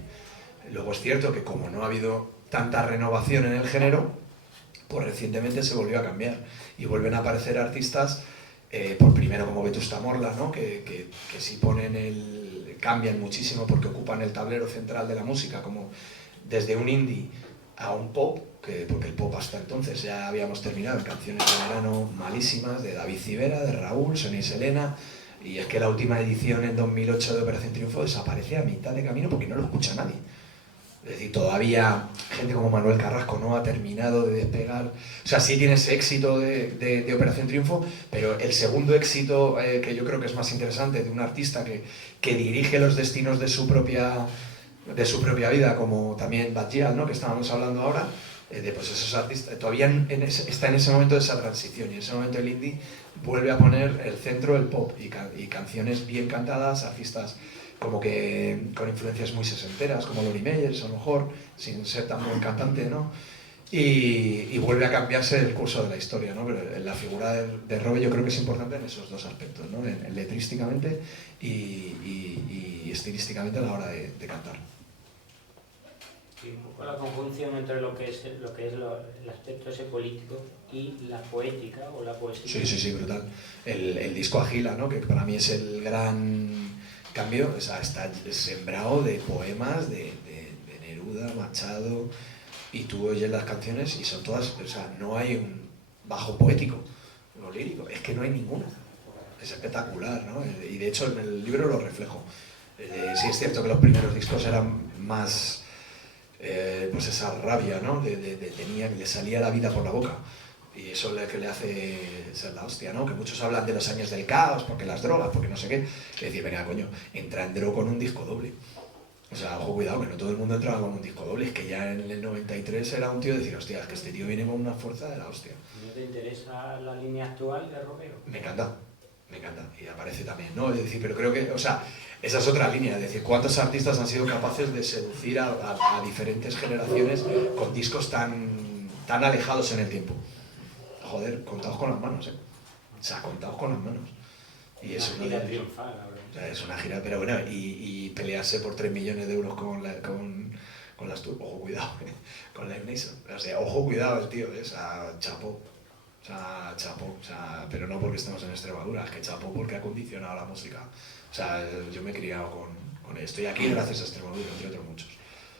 Luego es cierto que como no ha habido tanta renovación en el género, pues recientemente se volvió a cambiar y vuelven a aparecer artistas, por primero como Vetusta Morla, ¿no? que sí cambian muchísimo porque ocupan el tablero central de la música, como desde un indie a un pop, porque el pop hasta entonces ya habíamos terminado en canciones de verano malísimas, de David Civera, de Raúl, Sonia y Selena, Y es que la última edición en 2008 de Operación Triunfo desaparece a mitad de camino porque no lo escucha nadie. Es decir, todavía gente como Manuel Carrasco no ha terminado de despegar. O sea, sí tiene ese éxito de Operación Triunfo, pero el segundo éxito, que yo creo que es más interesante, de un artista que dirige los destinos de su propia vida, como también Badgial, ¿no?, que estábamos hablando ahora, de pues esos artistas, todavía está en ese momento de esa transición, y en ese momento el indie vuelve a poner el centro el pop y canciones bien cantadas, artistas como que con influencias muy sesenteras, como Lori Meyers, a lo mejor, sin ser tan buen cantante, ¿no? Y vuelve a cambiarse el curso de la historia, ¿no? Pero la figura de Robe yo creo que es importante en esos dos aspectos, ¿no? Letrísticamente y estilísticamente a la hora de cantar. Sí, un poco la conjunción entre lo que es el aspecto ese político y la poética o la poesía. Sí, brutal. El disco Agila, ¿no?, que para mí es el gran cambio, o sea, está sembrado de poemas de Neruda, Machado, y tú oyes las canciones y son todas, o sea, no hay un bajo poético, lo lírico, es que no hay ninguno. Es espectacular, ¿no? Y de hecho en el libro lo reflejo. Sí es cierto que los primeros discos eran más, pues esa rabia, ¿no?, le salía la vida por la boca. Y eso es lo que le hace ser la hostia, ¿no? Que muchos hablan de los años del caos, porque las drogas, porque no sé qué. Es decir, venga, coño, entra en Dro con un disco doble. O sea, ojo, cuidado, que no todo el mundo entraba con un disco doble. Es que ya en el 93 era un tío decir, hostia, es que este tío viene con una fuerza de la hostia. ¿No te interesa la línea actual de Romero? Me encanta. Y aparece también, ¿no? Es decir, pero creo que, o sea, esa es otra línea. Es decir, ¿cuántos artistas han sido capaces de seducir a diferentes generaciones con discos tan alejados en el tiempo? Joder, contados con las manos, ¿eh? O sea, contados con las manos. Y eso una gira triunfal, la verdad. O sea, es una gira, pero bueno, y pelearse por 3 millones de euros con las ojo, cuidado, con Live Nation. O sea, ojo, cuidado el tío, o sea, chapó. O sea, pero no porque estemos en Extremadura, es que chapó porque ha condicionado la música. O sea, yo me he criado con él. Estoy aquí gracias a Extremadura, entre otros muchos.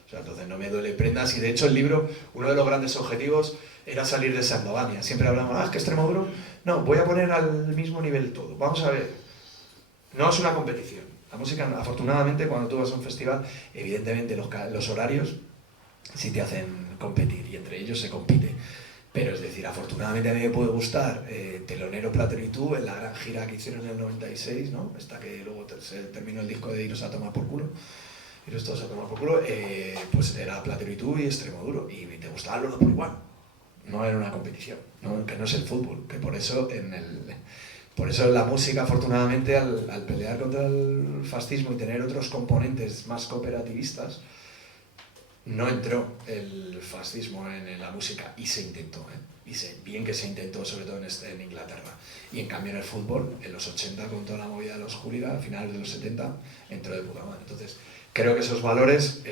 O sea, entonces no me duele prendas, y de hecho el libro, uno de los grandes objetivos era salir de esa endogamia. Siempre hablamos, es que Extremadura, no, voy a poner al mismo nivel todo. Vamos a ver, no es una competición. La música, afortunadamente, cuando tú vas a un festival, evidentemente los horarios sí te hacen competir, y entre ellos se compite. Pero es decir, afortunadamente a mí me puede gustar Telonero, Platero y tú, en la gran gira que hicieron en el 96, ¿no? Hasta que luego se terminó el disco de Iros a tomar por culo. Iros todos a tomar por culo, pues era Platero y tú y Extremoduro. Y te gustaban los dos por igual. No era una competición, ¿no? Que no es el fútbol. Que por eso en la música, afortunadamente, al pelear contra el fascismo y tener otros componentes más cooperativistas, no entró el fascismo en la música, y se intentó, y bien que se intentó, sobre todo en Inglaterra. Y en cambio en el fútbol, en los 80, con toda la movida de los hooligans, a finales de los 70, entró de puta madre. Entonces, creo que esos valores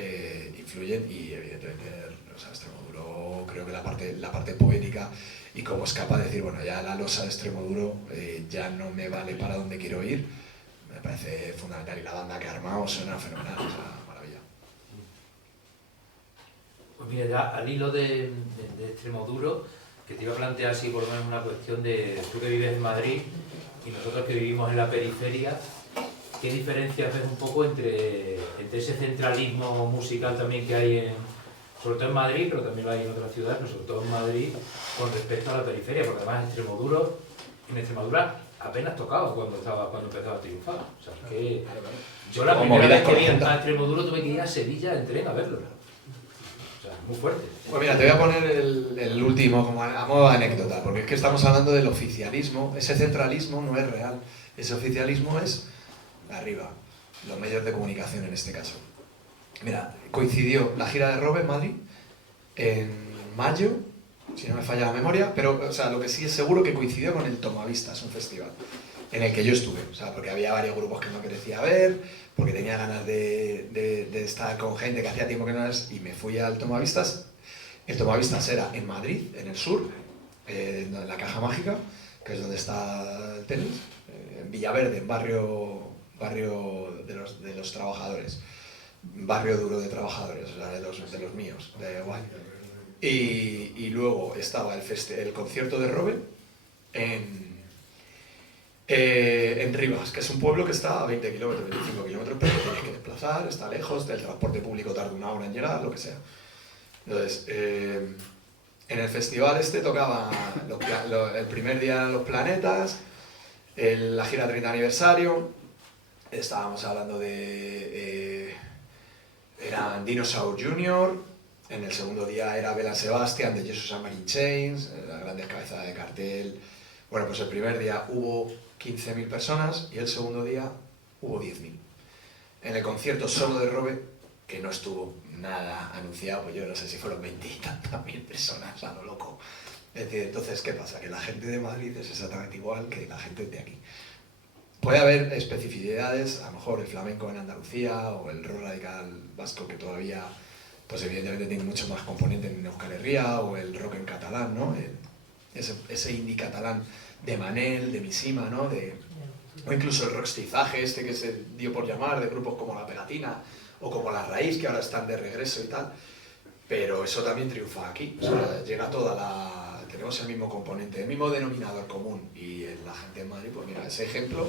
influyen, y evidentemente, o sea, Extremoduro, creo que la parte poética, y cómo es capaz de decir, bueno, ya la losa de Extremoduro ya no me vale para donde quiero ir, me parece fundamental. Y la banda que ha armado suena fenomenal, o sea, maravilla. Pues mira, ya al hilo de Extremoduro, que te iba a plantear así por lo menos una cuestión de tú que vives en Madrid y nosotros que vivimos en la periferia, ¿qué diferencias ves un poco entre ese centralismo musical también que hay sobre todo en Madrid, pero también lo hay en otras ciudades, pero sobre todo en Madrid, con respecto a la periferia? Porque además en Extremadura apenas tocaba cuando empezaba a triunfar. O sea, es que yo la primera vez que vi a Extremoduro tuve que ir a Sevilla en tren a verlo. Muy fuerte. Pues mira, te voy a poner el último como a modo de anécdota, porque es que estamos hablando del oficialismo. Ese centralismo no es real. Ese oficialismo es arriba, los medios de comunicación en este caso. Mira, coincidió la gira de Robe en Madrid en mayo, si no me falla la memoria, pero o sea, lo que sí es seguro que coincidió con el Tomavistas, un festival en el que yo estuve, o sea, porque había varios grupos que no quería ver, porque tenía ganas de estar con gente que hacía tiempo que no es, y me fui al Tomavistas. El Tomavistas era en Madrid, en el sur, en la Caja Mágica, que es donde está el tenis, en Villaverde, en barrio de los trabajadores, barrio duro de trabajadores, o sea, de los míos, de Guay. Y luego estaba el concierto de Robe En Rivas, que es un pueblo que está a 20 kilómetros, 25 kilómetros, pero te tienes que desplazar, está lejos, el transporte público tarda 1 hora en llegar, lo que sea. Entonces, en el festival este tocaba el primer día Los Planetas, la gira 30 aniversario, estábamos hablando de... eran Dinosaur Jr., en el segundo día era Bella Sebastian de Jesus and Mary Chains, las grandes cabezas de cartel. Bueno, pues el primer día hubo 15.000 personas y el segundo día hubo 10.000. En el concierto solo de Robe, que no estuvo nada anunciado, pues yo no sé si fueron 20 y tantas mil personas, a lo loco. Es decir, entonces, ¿qué pasa? Que la gente de Madrid es exactamente igual que la gente de aquí. Puede haber especificidades, a lo mejor el flamenco en Andalucía o el rock radical vasco que todavía, pues evidentemente tiene mucho más componente en Euskal Herria, o el rock en catalán, ¿no? Ese indie catalán de Manel, de Missima, ¿no? O incluso el rockstizaje este que se dio por llamar, de grupos como La Pegatina o como La Raíz, que ahora están de regreso y tal. Pero eso también triunfa aquí, o sea, llega toda la... Tenemos el mismo componente, el mismo denominador común, y la gente en Madrid, pues mira, ese ejemplo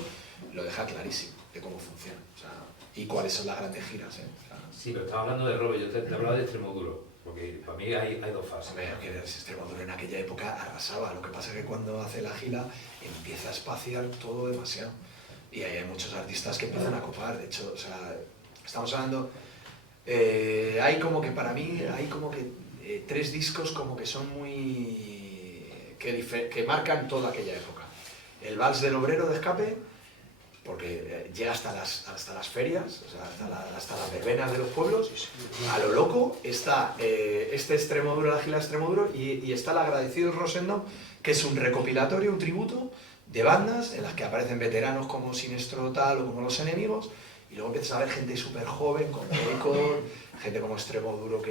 lo deja clarísimo de cómo funciona, o sea, y cuáles son las grandes giras, ¿eh? O sea, Sí, pero estaba hablando de Robe, yo te hablaba de Extremoduro, porque para mí hay dos fases. hombre, que Extremoduro en aquella época arrasaba, lo que pasa es que cuando hace la gira empieza a espaciar todo demasiado, y ahí hay muchos artistas que empiezan a copar, de hecho, o sea, estamos hablando... hay como que para mí, hay como que 3 discos como que son muy... que marcan toda aquella época. El Vals del Obrero de Escape, porque llega hasta las ferias, o sea, hasta las verbenas de los pueblos, a lo loco. Está este Extremoduro, la gira Extremoduro, y está el Agradecidos Rosendo, que es un recopilatorio, un tributo de bandas en las que aparecen veteranos como Sinestro Tal o como Los Enemigos, y luego empiezas a ver gente súper joven, como Ecor, gente como Extremoduro,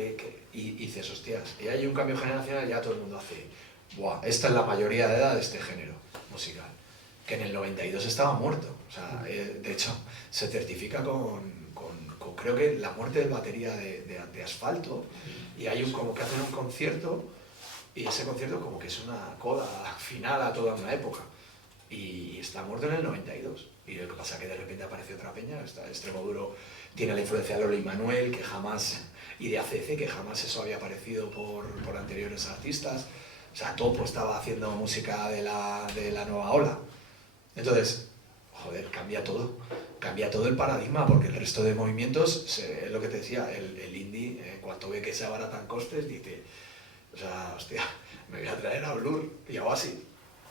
y dices, hostias, y hay un cambio generacional, ya todo el mundo hace, buah, esta es la mayoría de edad de este género musical, que en el 92 estaba muerto, o sea, de hecho, se certifica con creo que la muerte de batería de Asfalto, y hay como que hacen un concierto, y ese concierto como que es una coda final a toda una época, y está muerto en el 92. Y lo que pasa es que de repente aparece otra peña. Extremoduro tiene la influencia de Lolo y Manuel, que jamás, y de ACC, que jamás eso había aparecido por anteriores artistas. O sea, Topo estaba haciendo música de la nueva ola. Entonces, joder, cambia todo el paradigma, porque el resto de movimientos, es lo que te decía, el indie, cuando ve que se abaratan costes, dice, o sea, hostia, me voy a traer a Blur y a Oasis.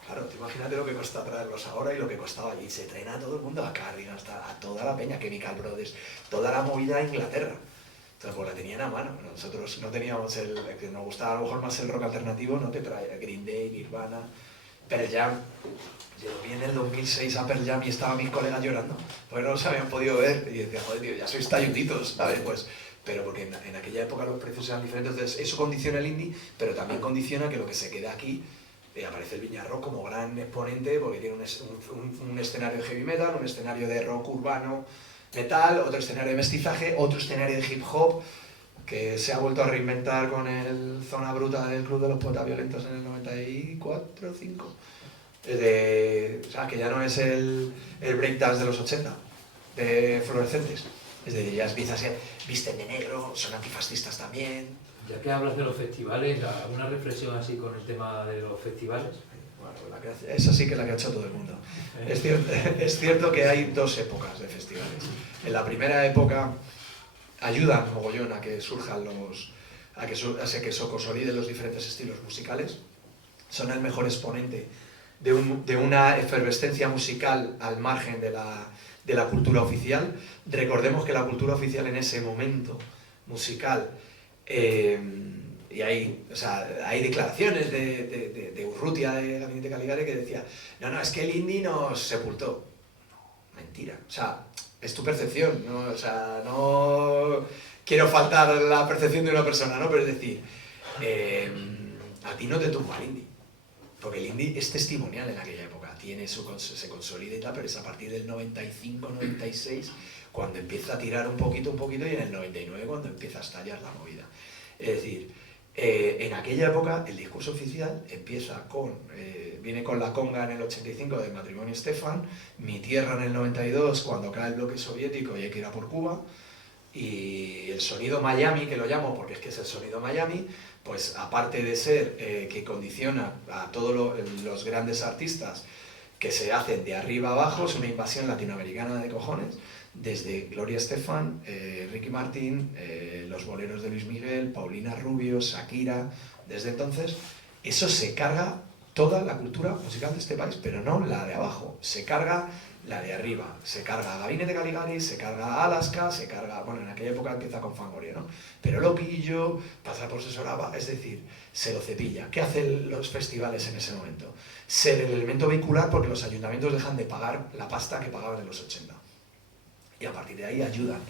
Claro, tú imagínate lo que cuesta traerlos ahora y lo que costaba allí. Se traen a todo el mundo, a Cardigan, a toda la peña, Chemical Brothers, toda la movida de Inglaterra. Entonces, pues la tenían a mano. Nosotros no teníamos que nos gustaba a lo mejor más el rock alternativo, no te traía Green Day, Nirvana, Pearl Jam. Yo vi en el 2006 a Pearl Jam y estaban mis colegas llorando, porque no los habían podido ver. Y decía, joder, tío, ya sois talluditos, ¿sabes? Pues, pero porque en aquella época los precios eran diferentes, entonces eso condiciona el indie, pero también condiciona que lo que se quede aquí... aparece el Viña Rock como gran exponente, porque tiene un escenario de heavy metal, un escenario de rock urbano, metal, otro escenario de mestizaje, otro escenario de hip hop, que se ha vuelto a reinventar con el Zona Bruta del Club de los Poetas Violentos en el 94 o 5. O sea, que ya no es el breakdance de los 80, de fluorescentes. Es decir, ya visten de negro, son antifascistas también. Ya que hablas de los festivales, ¿alguna reflexión así con el tema de los festivales? Bueno, esa sí que es la que ha hecho todo el mundo. Es cierto que hay 2 épocas de festivales. En la primera época ayudan mogollón a que surjan a que se consoliden los diferentes estilos musicales. Son el mejor exponente de una efervescencia musical al margen de la cultura oficial. Recordemos que la cultura oficial en ese momento musical, y hay declaraciones de Urrutia, de Gabinete Caligari, que decía, no, es que el indie nos sepultó. Mentira, o sea, es tu percepción, ¿no? O sea, no quiero faltar la percepción de una persona, ¿no? Pero es decir, a ti no te tumba el indie, porque el indie es testimonial en aquella época, se consolida y tal, pero es a partir del 95, 96, cuando empieza a tirar un poquito, y en el 99 cuando empieza a estallar la movida. Es decir, En aquella época el discurso oficial viene con la conga en el 85 del matrimonio Estefan, Mi tierra en el 92 cuando cae el bloque soviético y hay que ir a por Cuba, y el sonido Miami, que lo llamo porque es que es el sonido Miami, pues aparte de ser que condiciona a todos los grandes artistas que se hacen de arriba abajo, es una invasión latinoamericana de cojones, desde Gloria Estefan, Ricky Martin, los boleros de Luis Miguel, Paulina Rubio, Shakira. Desde entonces, eso se carga toda la cultura musical de este país, pero no la de abajo, se carga la de arriba, se carga Gabinete Caligari, se carga Alaska, se carga, bueno, en aquella época empieza con Fangoria, ¿no? Pero Loquillo, pasa por Sesoraba, es decir, se lo cepilla. ¿Qué hacen los festivales en ese momento? Ser el elemento vehicular porque los ayuntamientos dejan de pagar la pasta que pagaban en los 80. Y a partir de ahí ayudan.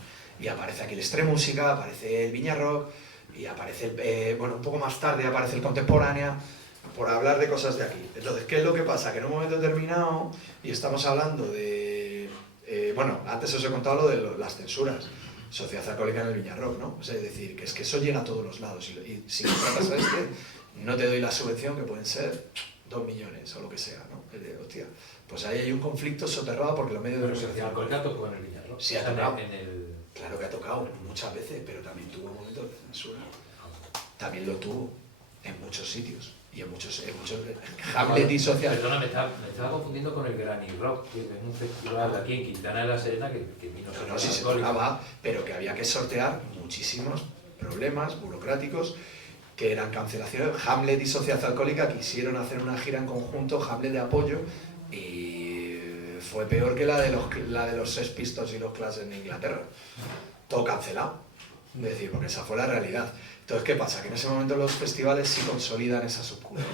Y aparece aquí el Extremúsica, aparece el Viña Rock, y aparece, bueno, un poco más tarde aparece el Contemporánea, por hablar de cosas de aquí. Entonces, ¿qué es lo que pasa? Que en un momento determinado, y estamos hablando de... bueno, antes os he contado lo de las censuras, Sociedad Alcohólica en el Viña Rock, ¿no? O sea, es decir, que es que eso llega a todos los lados, y si me tratas a no te doy la subvención, que pueden ser 2 millones o lo que sea, ¿no? Hostia, pues ahí hay un conflicto soterrado porque los medios de Pero Sociedad Alcohólica tocó en el Viña Rock. Sí, ha tocado. Claro que ha tocado muchas veces, pero también tuvo momentos de censura. También lo tuvo en muchos sitios. Y en muchos Hamlet y Social. Perdona, me estaba confundiendo con el Granny Rock, que es un festival de aquí en Quintana de la Serena que vino no, sí se tocaba, pero que había que sortear muchísimos problemas burocráticos que eran cancelaciones. Hamlet y Sociedad Alcohólica quisieron hacer una gira en conjunto, Hamlet de apoyo, y fue peor que la de los Sex Pistols y los Clash en Inglaterra. Todo cancelado. Es decir, porque esa fue la realidad. Entonces, ¿qué pasa? Que en ese momento los festivales sí consolidan esa subcultura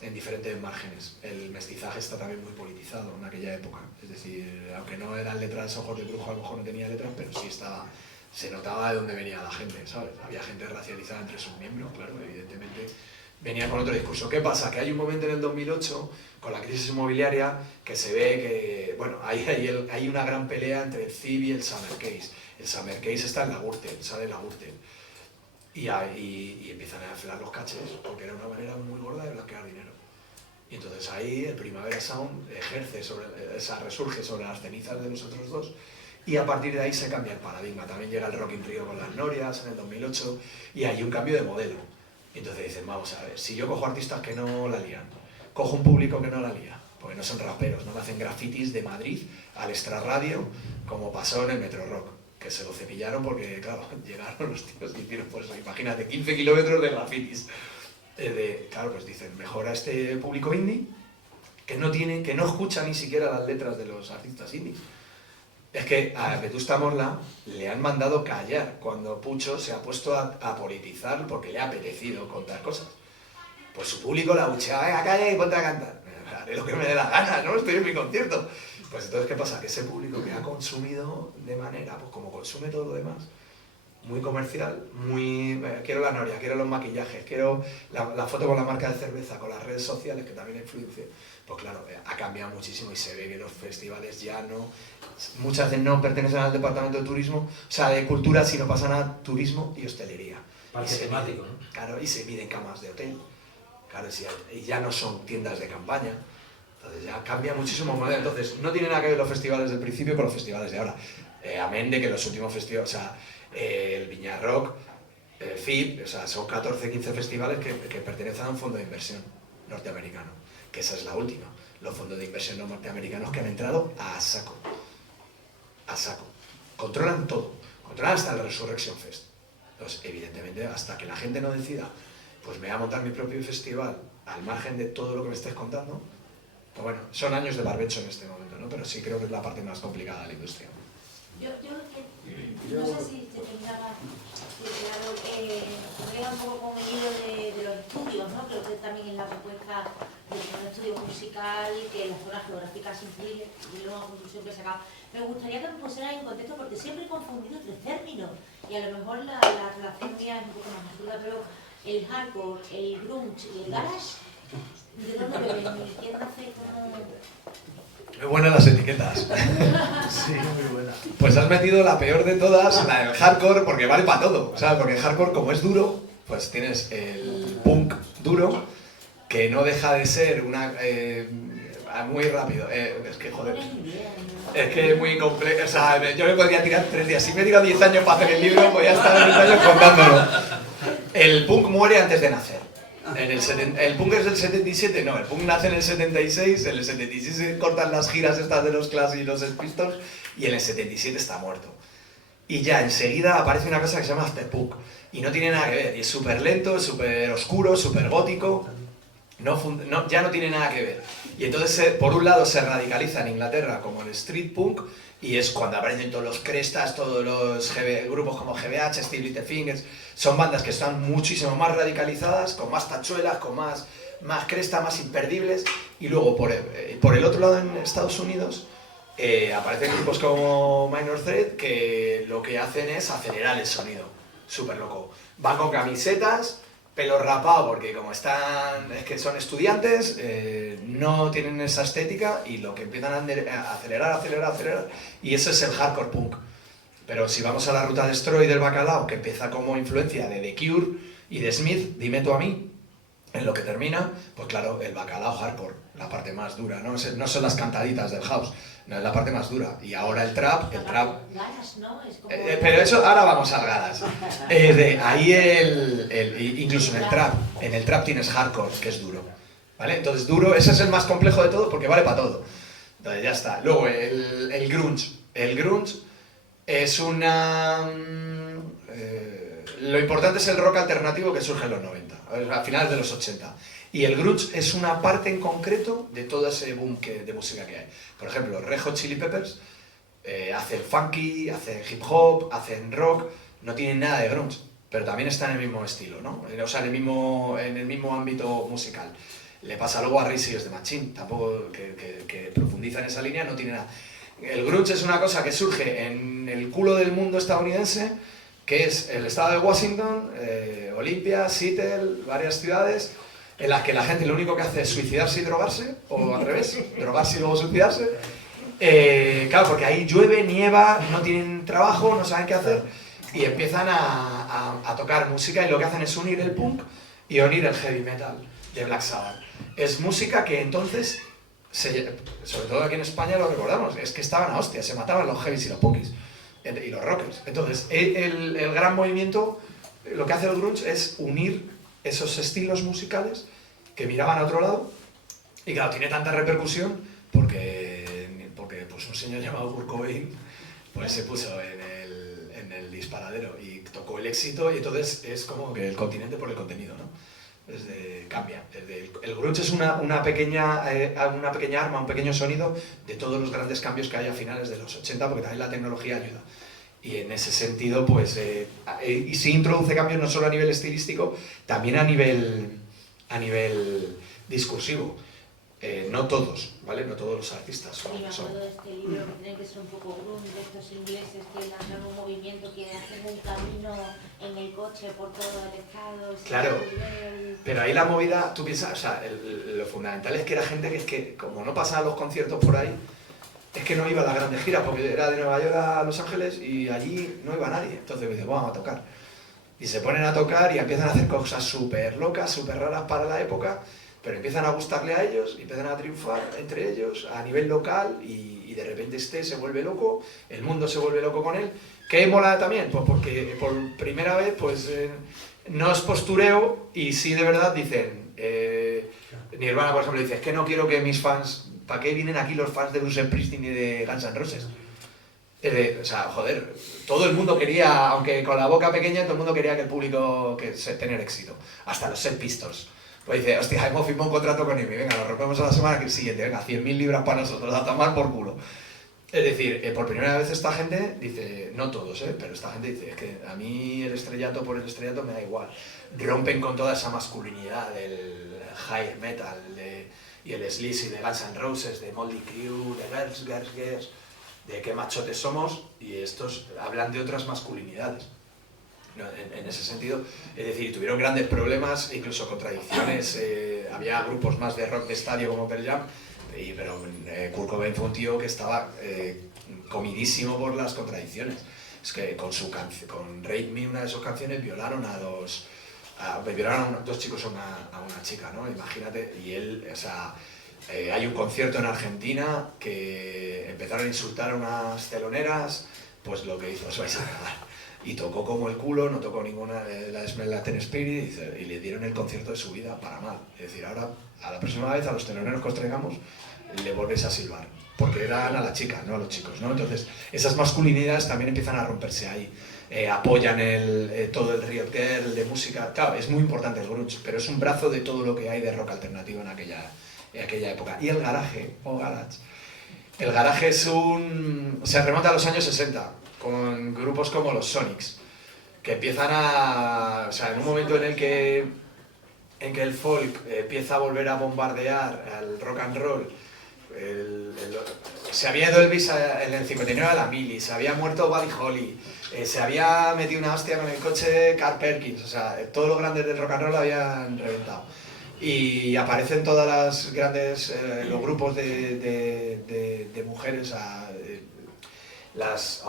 en diferentes márgenes. El mestizaje está también muy politizado en aquella época. Es decir, aunque no eran letras ojos de brujo, a lo mejor no tenía letras, pero sí se notaba de dónde venía la gente, ¿sabes? Había gente racializada entre sus miembros, claro, evidentemente venía con otro discurso. ¿Qué pasa? Que hay un momento en el 2008, con la crisis inmobiliaria, que se ve que, bueno, hay una gran pelea entre el CIB y el Summer Case. El Summer Case está en la Gürtel, sale en la Gürtel. Y empiezan a inflar los caches, porque era una manera muy gorda de blanquear dinero. Y entonces ahí el Primavera Sound resurge sobre las cenizas de los otros dos, y a partir de ahí se cambia el paradigma. También llega el Rock in Rio con las Norias en el 2008, y hay un cambio de modelo. Y entonces dicen, vamos a ver, si yo cojo artistas que no la lían, cojo un público que no la lía, porque no son raperos, no me hacen grafitis de Madrid al extrarradio, como pasó en el Metro Rock, que se lo cepillaron porque, claro, llegaron los tíos y hicieron, pues imagínate, 15 kilómetros de grafitis. Claro, pues dicen, mejor a este público indie, que no escucha ni siquiera las letras de los artistas indies. Es que a Vetusta Morla le han mandado callar cuando Pucho se ha puesto a politizar porque le ha apetecido contar cosas. Pues su público la buchea, venga, calla y ponte a cantar. Haré lo que me dé la gana, ¿no? Estoy en mi concierto. Pues entonces, ¿qué pasa? Que ese público que ha consumido de manera, pues como consume todo lo demás, muy comercial, quiero la noria, quiero los maquillajes, quiero la foto con la marca de cerveza, con las redes sociales, que también influencian. Pues claro, ha cambiado muchísimo y se ve que los festivales ya muchas veces no pertenecen al departamento de turismo, o sea, de cultura, sino pasan a turismo y hostelería. Parque temático, ¿no? Claro, y se miden camas de hotel, claro, y ya no son tiendas de campaña. Entonces ya cambia muchísimo el modelo. Entonces, no tiene nada que ver los festivales del principio con los festivales de ahora. Amén de que los últimos festivales, o sea, el Viña Rock, el FIP, o sea, son 14, 15 festivales que pertenecen a un fondo de inversión norteamericano, que esa es la última. Los fondos de inversión norteamericanos que han entrado a saco. A saco. Controlan todo. Controlan hasta el Resurrection Fest. Entonces, evidentemente, hasta que la gente no decida, pues me voy a montar mi propio festival, al margen de todo lo que me estés contando, pues bueno, son años de barbecho en este momento, ¿no? Pero sí creo que es la parte más complicada de la industria. Yo no sé si te pensaba, claro, juega un poco con el hilo de los estudios, ¿no? Creo que también en la propuesta de un estudio musical, que las zonas geográficas influyen, y luego una conclusión que he sacado. Me gustaría que me pusieran en contexto, porque siempre he confundido tres términos, y a lo mejor la relación mía es un poco más absurda, pero el hardcore, el grunge y el garage, ¿de dónde vienen? ¿Quién hace como...? Muy buenas las etiquetas. Sí, muy buena. Pues has metido la peor de todas, la del hardcore, porque vale para todo. O sea, porque el hardcore, como es duro, Pues tienes el punk duro, que no deja de ser una... muy rápido, es que joder, es que es muy complejo, o sea, yo me podría tirar 3 días, si me he tirado 10 años para hacer el libro, voy a estar 10 años contándolo. El punk muere antes de nacer. El punk es del 77, no, el punk nace en el 76, en el 76 se cortan las giras estas de los Clash y los Sex Pistols, y en el 77 está muerto. Y ya enseguida aparece una cosa que se llama afterpunk, y no tiene nada que ver, y es súper lento, es súper oscuro, súper gótico, ya no tiene nada que ver. Y entonces, por un lado, se radicaliza en Inglaterra como el street punk, y es cuando aparecen todos los Crestas, todos los grupos como GBH, Steve Littlefingers, son bandas que están muchísimo más radicalizadas, con más tachuelas, con más cresta, más imperdibles. Y luego, por el otro lado, en Estados Unidos, aparecen grupos como Minor Threat, que lo que hacen es acelerar el sonido, súper loco. Van con camisetas, pelo rapado, porque como es que son estudiantes, no tienen esa estética, y lo que empiezan a acelerar, y eso es el hardcore punk. Pero si vamos a la ruta de Destroy del Bacalao, que empieza como influencia de The Cure y de Smith, Dime tú a mí, en lo que termina, pues claro, el Bacalao hardcore, la parte más dura, no son las cantaditas del house, no es la parte más dura. Y ahora el trap... Galas, ¿no? Es como... pero eso, ahora vamos al galas. Ahí incluso en el trap tienes hardcore, que es duro, ¿vale? Entonces duro, ese es el más complejo de todo porque vale para todo. Entonces ya está. Luego el grunge. El grunge es una... lo importante es el rock alternativo que surge en los 90, a finales de los 80. Y el grunge es una parte en concreto de todo ese boom de música que hay. Por ejemplo, Red Hot Chili Peppers hacen funky, hacen hip hop, hacen rock, no tienen nada de grunge, pero también está en el mismo estilo, ¿no? O sea, en el mismo ámbito musical. Le pasa luego a Rage Against the Machine, tampoco que profundiza en esa línea, no tiene nada. El grunge es una cosa que surge en el culo del mundo estadounidense, que es el estado de Washington, Olympia, Seattle, varias ciudades, en las que la gente lo único que hace es suicidarse y drogarse, o al revés, drogarse y luego suicidarse. Claro, porque ahí llueve, nieva, no tienen trabajo, no saben qué hacer, y empiezan a tocar música, y lo que hacen es unir el punk y unir el heavy metal de Black Sabbath. Es música que entonces, sobre todo aquí en España lo recordamos, es que estaban a hostia, se mataban los heavies y los punkis, y los rockers. Entonces, el gran movimiento, lo que hace el grunge es unir esos estilos musicales que miraban a otro lado, y claro, tiene tanta repercusión porque pues un señor llamado Kurt Cobain pues se puso en el disparadero y tocó el éxito, y entonces es como que el continente por el contenido, ¿no? Cambia. El grunge es una pequeña arma, un pequeño sonido de todos los grandes cambios que hay a finales de los 80, porque también la tecnología ayuda. Y en ese sentido, pues, y sí introduce cambios no solo a nivel estilístico, también a nivel discursivo. No todos, ¿vale? No todos los artistas son... Y me acuerdo de este libro que tiene que ser un poco grunge, de estos ingleses que lanzan un movimiento que hacen un camino en el coche por todo el estado. Claro, pero ahí la movida, tú piensas, o sea, lo fundamental es que era gente que como no pasaban los conciertos por ahí, es que no iba a las grandes giras, porque era de Nueva York a Los Ángeles y allí no iba nadie. Entonces me dice, vamos a tocar. Y se ponen a tocar y empiezan a hacer cosas súper locas, súper raras para la época, pero empiezan a gustarle a ellos, y empiezan a triunfar entre ellos a nivel local, y de repente se vuelve loco, el mundo se vuelve loco con él. ¿Qué mola también? Pues porque por primera vez pues, no es postureo, y sí de verdad dicen, Nirvana por ejemplo dice, es que no quiero que mis fans, ¿para qué vienen aquí los fans de Bruce Springsteen y de Guns N' Roses? O sea, joder, todo el mundo quería, aunque con la boca pequeña, todo el mundo quería que el público tener éxito, hasta los Sex Pistols. Pues dice, hostia, hemos firmado un contrato con EMI, venga, lo rompemos a la semana siguiente, venga, 100.000 libras para nosotros, a tomar por culo. Es decir, por primera vez esta gente dice, no todos, pero esta gente dice, es que a mí el estrellato por el estrellato me da igual. Rompen con toda esa masculinidad del high metal y el sleazy de Guns N' Roses, de Motley Crue, de Girls, de qué machotes somos, y estos hablan de otras masculinidades. No, en ese sentido, es decir, tuvieron grandes problemas, incluso contradicciones, había grupos más de rock de estadio como Pearl Jam, pero Kurt Cobain fue un tío que estaba comidísimo por las contradicciones. Es que con Rape Me, una de sus canciones, violaron a violaron a dos chicos a una chica, ¿no? Imagínate, y él, o sea, hay un concierto en Argentina que empezaron a insultar a unas teloneras, pues lo que hizo, os vais a cagar. Y tocó como el culo, no tocó ninguna la Smell Like Teen Spirit y le dieron el concierto de su vida para mal. Es decir, ahora, a la próxima vez, a los teloneros que os traigamos, le volvéis a silbar. Porque eran a las chicas, no a los chicos, ¿no? Entonces, esas masculinidades también empiezan a romperse ahí. Apoyan todo el riot girl de música. Claro, es muy importante el grunge, pero es un brazo de todo lo que hay de rock alternativo en aquella época. Y el garaje, o garage. El garaje se remonta a los años 60, con grupos como los Sonics, que empiezan o sea, en un momento en que el folk empieza a volver a bombardear al rock and roll. Se había ido Elvis en el 59 a la mili, se había muerto Buddy Holly, se había metido una hostia con el coche de Carl Perkins, o sea, todos los grandes del rock and roll habían reventado. Y aparecen todas las grandes, los grupos de mujeres, las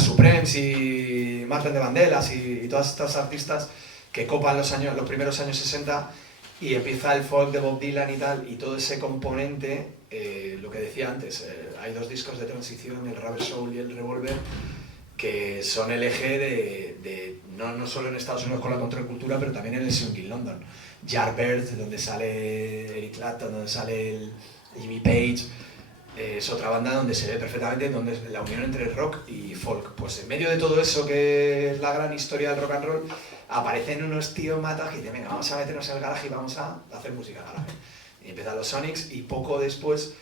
Supremes y Martin de Vandellas y todas estas artistas que copan los primeros años 60, y empieza el folk de Bob Dylan y tal, y todo ese componente, lo que decía antes, hay dos discos de transición, el Rubber Soul y el Revolver, que son el eje no solo en Estados Unidos con la contracultura, pero también en el Swing in London. Yardbirds, donde sale Eric Clapton, donde sale el Jimmy Page, es otra banda donde se ve perfectamente donde es la unión entre rock y folk. Pues en medio de todo eso, que es la gran historia del rock and roll, aparecen unos tíos matas que dicen, venga, vamos a meternos en el garaje y vamos a hacer música garaje. Y empiezan los Sonics, y poco después,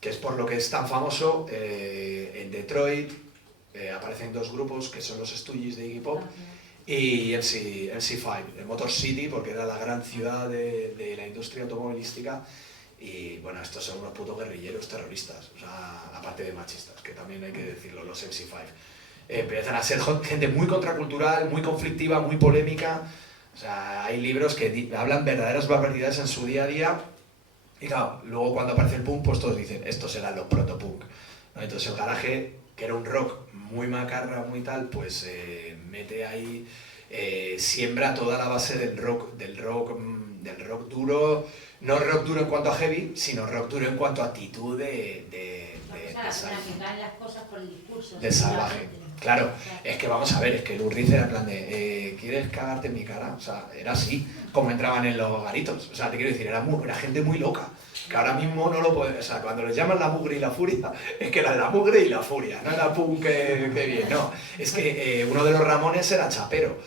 que es por lo que es tan famoso, en Detroit aparecen dos grupos que son los Stooges de Iggy Pop y MC5, Motor City, porque era la gran ciudad de la industria automovilística. Y bueno, estos son unos putos guerrilleros terroristas, o sea, aparte de machistas, que también hay que decirlo, los MC5. Empiezan a ser gente muy contracultural, muy conflictiva, muy polémica. O sea, hay libros que hablan verdaderas barbaridades en su día a día. Y claro, luego cuando aparece el punk, pues todos dicen, estos eran los protopunk, ¿no? Entonces el garaje, que era un rock muy macarra, muy tal, pues mete ahí, siembra toda la base del rock duro. No rock duro en cuanto a heavy, sino rock duro en cuanto a actitud de las cosas por el discurso. De salvaje. Claro, es que vamos a ver, es que Lou Reed era en plan de ¿quieres cagarte en mi cara? O sea, era así, como entraban en los garitos. O sea, te quiero decir, era gente muy loca, que ahora mismo no lo puede. O sea, cuando les llaman la mugre y la furia, es que era la mugre y la furia, no era punk que bien, no. Es que uno de los Ramones era chapero.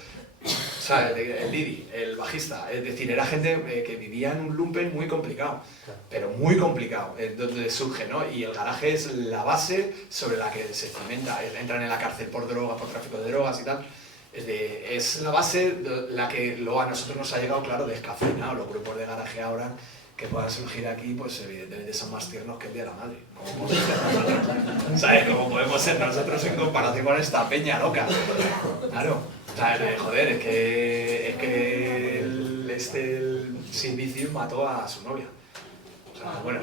O sea, el Didi, el bajista, es decir, era gente que vivía en un lumpen muy complicado, pero muy complicado, donde surge, ¿no? Y el garaje es la base sobre la que se cimenta, entran en la cárcel por drogas, por tráfico de drogas y tal. Es la base la que luego a nosotros nos ha llegado, claro, descafeinado. Los grupos de garaje ahora que puedan surgir aquí, pues evidentemente son más tiernos que el Día de la Madre. ¿Cómo podemos ser nosotros? ¿Sabes? ¿Cómo podemos ser nosotros en comparación con esta peña loca? Claro. O sea, joder, es que el Sid Vicious mató a su novia. O sea, bueno,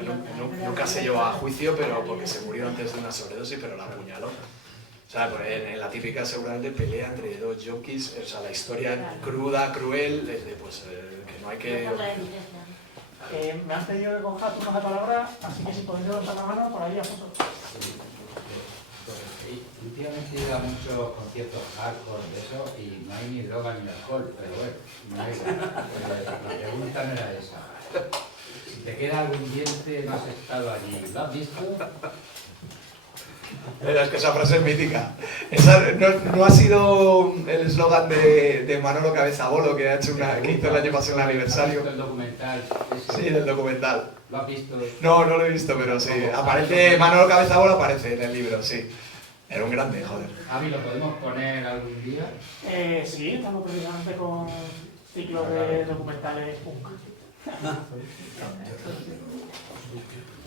nunca se llevó a juicio, pero porque se murió antes de una sobredosis, pero la apuñaló. O sea, pues en la típica seguramente pelea entre dos junkies, o sea, la historia cruda, cruel, pues que no hay que... Me han pedido que coja turnos de palabra, así que si podéis levantar la mano, por ahí, Alfonso. Últimamente he ido a muchos conciertos hardcore de eso y no hay ni droga ni alcohol, pero bueno, no hay, la pregunta no era esa. Si te queda algún diente, no has estado allí, ¿lo has visto? Es que esa frase es mítica. Esa no ha sido el eslogan de Manolo Cabezabolo, que que hizo el año pasado un aniversario. ¿Has visto el documental? Sí, del documental. ¿Lo has visto? No lo he visto, pero sí. Aparece Manolo Cabezabolo, aparece en el libro, sí. Era un grande, joder. Javi, ¿lo podemos poner algún día? Sí, estamos precisamente con ciclos de documentales punk.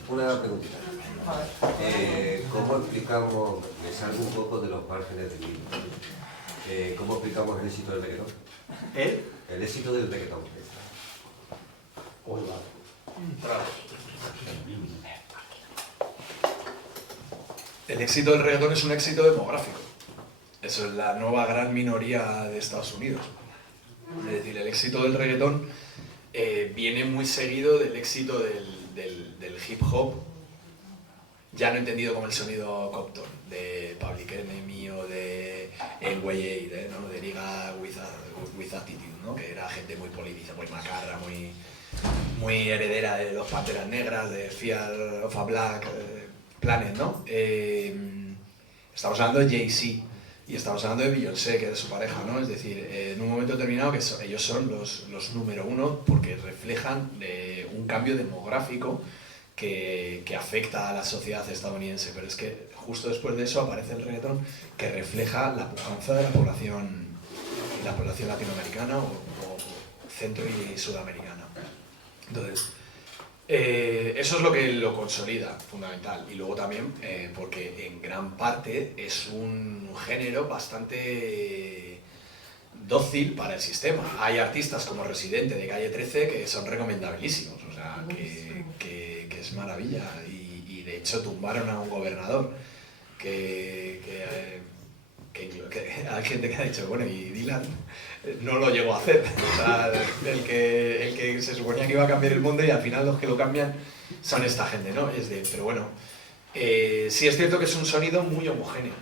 Una preguntita. ¿Cómo explicamos, me salgo un poco de los márgenes del libro, cómo explicamos el éxito del reggaetón? El éxito del reggaetón. El éxito del reggaetón es un éxito demográfico. Eso es la nueva gran minoría de Estados Unidos. Es decir, el éxito del reggaetón viene muy seguido del éxito del hip hop, ya no entendido como el sonido Compton, de Public Enemy o de NWA, ¿no? De Nigga with Attitude, ¿no? Que era gente muy politizada, muy macarra, muy heredera de los Panteras Negras, de Fear of a Black Planet, ¿no? Estamos hablando de Jay-Z y estamos hablando de Beyoncé, que es su pareja, ¿no? Es decir, en un momento determinado que ellos son los número uno porque reflejan un cambio demográfico que afecta a la sociedad estadounidense, pero es que justo después de eso aparece el reggaetón que refleja la pujanza de la población latinoamericana o centro y sudamericana. Entonces, eso es lo que lo consolida, fundamental. Y luego también porque en gran parte es un género bastante dócil para el sistema. Hay artistas como Residente de Calle 13 que son recomendabilísimos, o sea, que es maravilla. Y de hecho tumbaron a un gobernador que hay gente que ha dicho, bueno, y Dylan no lo llegó a hacer. O sea, el que se suponía que iba a cambiar el mundo y al final los que lo cambian son esta gente, ¿no? Pero bueno, sí es cierto que es un sonido muy homogéneo.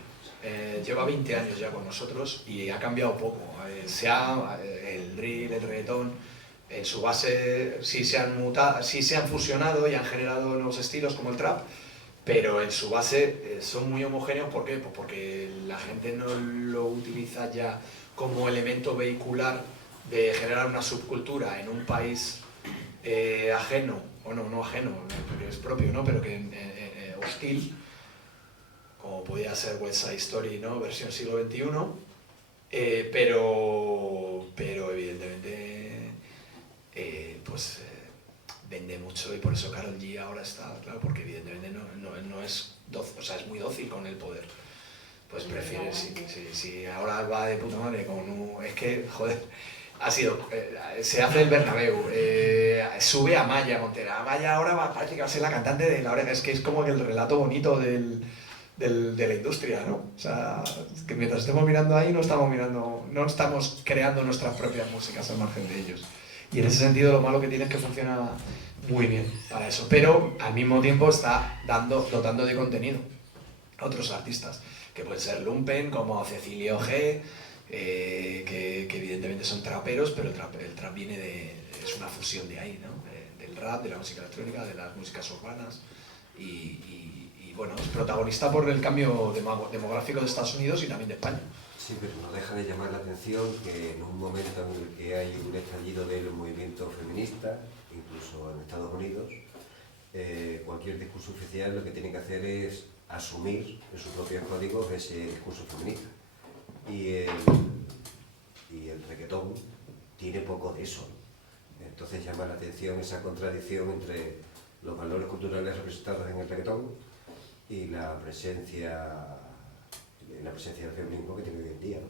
Lleva 20 años ya con nosotros y ha cambiado poco. El drill, el reggaetón, en su base sí se han fusionado y han generado nuevos estilos como el trap, pero en su base son muy homogéneos. ¿Por qué? Pues porque la gente no lo utiliza ya como elemento vehicular de generar una subcultura en un país ajeno, o no ajeno, porque es propio, ¿no? Pero que hostil, como podía ser West Side Story, ¿no? Versión siglo XXI, pero evidentemente pues vende mucho y por eso Karol G ahora está, claro, porque evidentemente no es dócil, o sea, es muy dócil con el poder. Pues prefiere, si ahora va de puta madre es que, joder, se hace el Bernabéu, sube a Maya Montera. Amaya ahora parece que va a ser la cantante de La Oreja, es que es como el relato bonito de la industria, ¿no? O sea, que mientras estemos mirando ahí no estamos creando nuestras propias músicas al margen de ellos. Y en ese sentido lo malo que tiene es que funciona muy bien para eso, pero al mismo tiempo está dotando de contenido a otros artistas, que pueden ser Lumpen, como Cecilio G, que evidentemente son traperos, pero el trap es una fusión de ahí, ¿no? Del rap, de la música electrónica, de las músicas urbanas, y bueno, es protagonista por el cambio demográfico de Estados Unidos y también de España. Sí, pero no deja de llamar la atención que en un momento en el que hay un estallido del movimiento feminista, incluso en Estados Unidos, cualquier discurso oficial lo que tiene que hacer es asumir en sus propios códigos ese discurso feminista. Y el reggaetón tiene poco de eso. Entonces llama la atención esa contradicción entre los valores culturales representados en el reggaetón y la presencia del feminismo que tiene hoy en día, ¿no?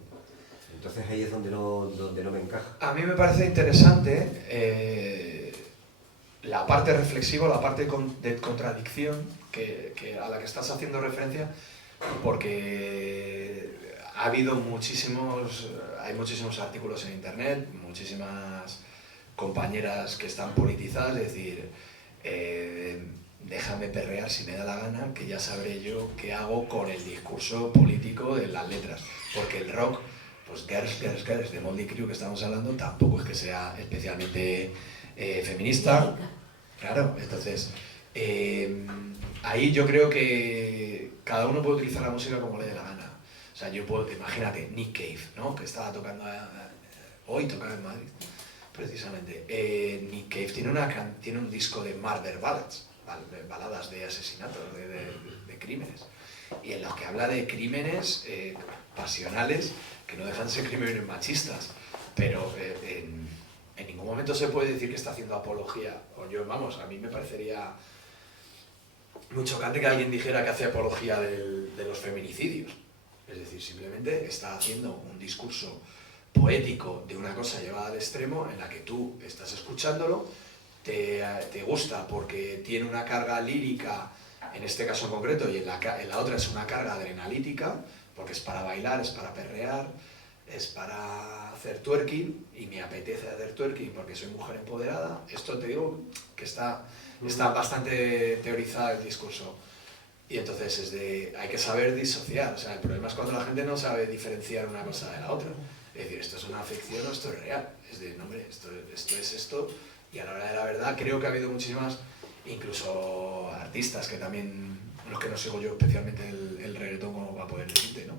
Entonces ahí es donde no me encaja. A mí me parece interesante la parte reflexiva, la parte de contradicción a la que estás haciendo referencia, porque hay muchísimos artículos en internet, muchísimas compañeras que están politizadas, es decir, déjame perrear si me da la gana, que ya sabré yo qué hago con el discurso político de las letras, porque el rock, pues Girls de Motley Crue que estamos hablando, tampoco es que sea especialmente feminista, claro. Entonces ahí yo creo que cada uno puede utilizar la música como le dé la gana. O sea, imagínate Nick Cave, ¿no? Que estaba tocando hoy tocaba en Madrid, precisamente. Nick Cave tiene un disco de murder ballads, baladas de asesinatos, de crímenes, y en los que habla de crímenes pasionales que no dejan de ser crímenes machistas, pero en ningún momento se puede decir que está haciendo apología. A mí me parecería muy chocante que alguien dijera que hace apología de los feminicidios. Es decir, simplemente está haciendo un discurso poético de una cosa llevada al extremo en la que tú estás escuchándolo, te gusta porque tiene una carga lírica, en este caso en concreto, y en la otra es una carga adrenalítica, porque es para bailar, es para perrear, es para hacer twerking y me apetece hacer twerking porque soy mujer empoderada, esto te digo que está bastante teorizado el discurso. Y entonces hay que saber disociar, o sea, el problema es cuando la gente no sabe diferenciar una cosa de la otra. Es decir, esto es una ficción o esto es real. Es de, no hombre, esto es esto, y a la hora de la verdad creo que ha habido muchísimas, incluso artistas que también, los que no sigo yo especialmente el reggaetón como para poder decirte, ¿no?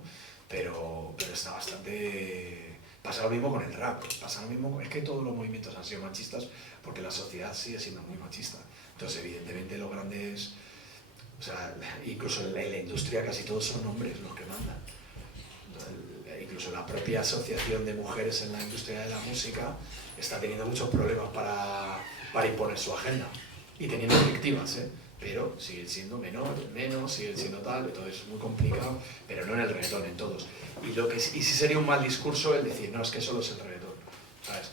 Pero está bastante... Pasa lo mismo con el rap, pasa lo mismo, es que todos los movimientos han sido machistas porque la sociedad sigue siendo muy machista. Entonces, evidentemente, los grandes... O sea, incluso en la industria casi todos son hombres los que mandan. Incluso la propia asociación de mujeres en la industria de la música está teniendo muchos problemas para imponer su agenda. Y teniendo directivas, pero siguen siendo menos, siguen siendo tal, entonces es muy complicado, pero no en el reggaetón, en todos. Y sí sería un mal discurso el decir, no, es que solo es el reggaetón, ¿sabes?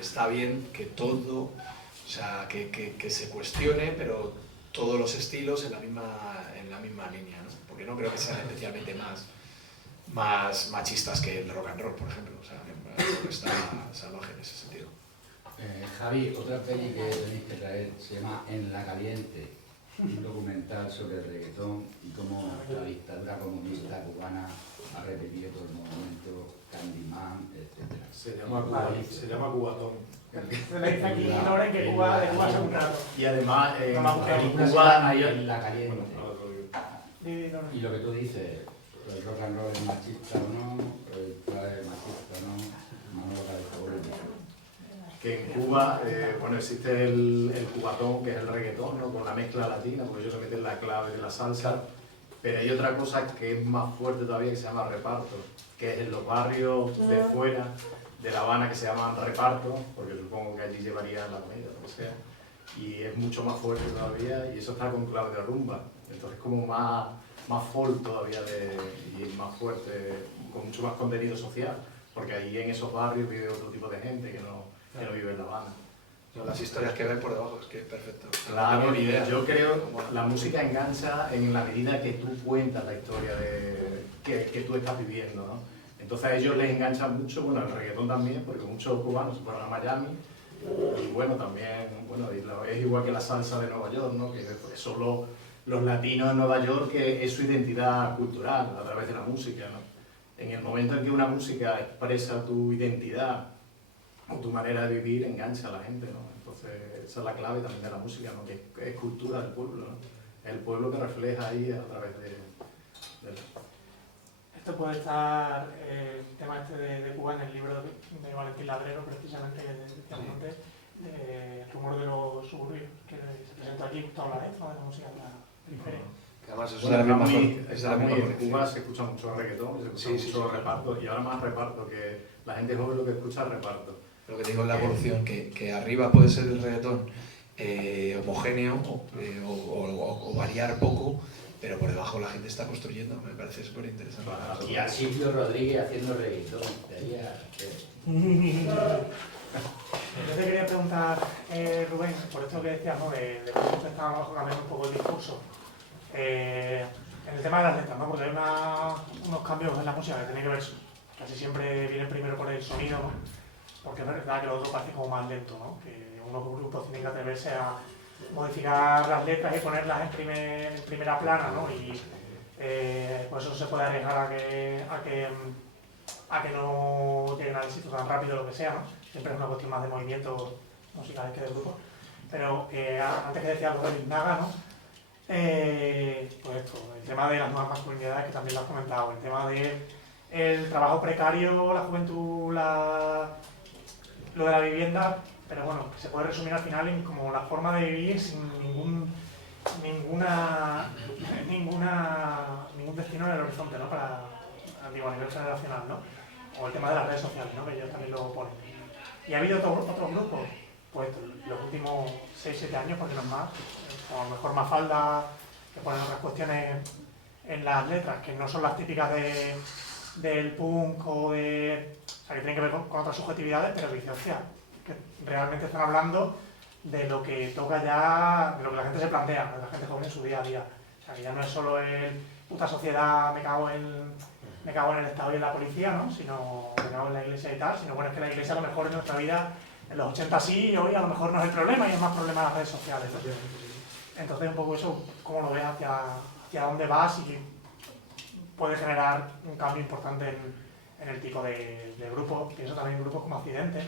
Está bien que todo, o sea, que se cuestione, pero todos los estilos en la misma línea, ¿no? Porque no creo que sean especialmente más machistas que el rock and roll, por ejemplo. O sea, creo que está salvaje en ese sentido. Javi, otra peli que tenéis que traer se llama En la Caliente, un documental sobre el reggaetón y cómo la dictadura comunista cubana ha repetido todo el movimiento Candyman, etc. Se llama Cubatón. Se le dice aquí, Loren, que Cuba hace un rato. Y además, En Cuba hay... En la Caliente. Y lo que tú dices, el rock and roll es machista o no, el trap es machista o no, Manolo Cabeza. que en Cuba, bueno, existe el cubatón, que es el reggaetón, ¿no? Con la mezcla latina, porque ellos se meten la clave de la salsa, pero hay otra cosa que es más fuerte todavía que se llama reparto, que es en los barrios de fuera de La Habana que se llaman reparto, porque supongo que allí llevarían la comida, lo que sea, y es mucho más fuerte todavía, y eso está con clave de rumba, entonces como más folk todavía y más fuerte, con mucho más contenido social, porque ahí en esos barrios vive otro tipo de gente que no vive en La Habana. Las historias que ven por debajo, es que es perfecto. Claro, no tengo ni idea. yo creo que la música engancha en la medida que tú cuentas la historia que tú estás viviendo, ¿no? Entonces a ellos les engancha mucho, bueno, el reggaetón también, porque muchos cubanos se fueron a Miami, y bueno, también, bueno, es igual que la salsa de Nueva York, ¿no? Que son los latinos en Nueva York, que es su identidad cultural a través de la música, ¿no? En el momento en que una música expresa tu identidad o tu manera de vivir, engancha a la gente, ¿no? Entonces esa es la clave también de la música, ¿no? Que es cultura del pueblo, ¿no? Es el pueblo que refleja ahí a través de Esto puede estar, el tema este de Cuba en el libro de Valentín Ladrero, precisamente, que decíamos antes, El rumor de los suburbios, que se presentó aquí justo a la vez, ¿no? De la música de la periferia. Que además es Bueno, de la misma en colección. Cuba se escucha mucho reggaetón, se escucha mucho reparto, y ahora más reparto, que la gente joven lo que escucha es reparto. Lo que digo es la evolución, que arriba puede ser el reggaetón homogéneo o variar poco, pero por debajo la gente está construyendo, me parece súper interesante. Y a Silvio Rodríguez haciendo reggaetón. Yo te quería preguntar, Rubén, por esto que decías, ¿no? De cómo se está cambiando un poco el discurso. En el tema de las letras, ¿no? Porque hay unos cambios en la música que tienen que ver, casi siempre vienen primero por el sonido, ¿no? Porque es verdad que lo otro parece como más lento, ¿no? Que unos grupos tienen que atreverse a modificar las letras y ponerlas en primera plana, ¿no? Y por eso se puede arriesgar a que no lleguen al éxito tan rápido o lo que sea, ¿no? Siempre es una cuestión más de movimientos musicales que de grupos. Pero antes que decía algo de Biznaga, ¿no? Pues esto, el tema de las nuevas masculinidades, que también lo has comentado, el tema del trabajo precario, la juventud, lo de la vivienda, pero bueno, que se puede resumir al final en como la forma de vivir sin ningún destino en el horizonte, ¿no? A nivel generacional, ¿no? O el tema de las redes sociales, ¿no? Que ellos también lo ponen. Y ha habido otros grupos, pues los últimos 6-7 años, porque no es más, o a lo mejor Mafalda, que ponen otras cuestiones en las letras, que no son las típicas del punk o sea, que tienen que ver con otras subjetividades, pero que dicen, hostia, que realmente están hablando de lo que toca ya, de lo que la gente se plantea, de la gente joven en su día a día. O sea, que ya no es solo el puta sociedad, me cago en me cago en el Estado y en la policía, ¿no? Sino me cago en la Iglesia y tal, sino bueno, es que la Iglesia a lo mejor en nuestra vida, en los 80 sí, y hoy a lo mejor no es el problema y es más problema de las redes sociales, ¿no? Entonces un poco eso, cómo lo ves hacia dónde vas y puede generar un cambio importante en el tipo de grupos, pienso también en grupos como Accidente.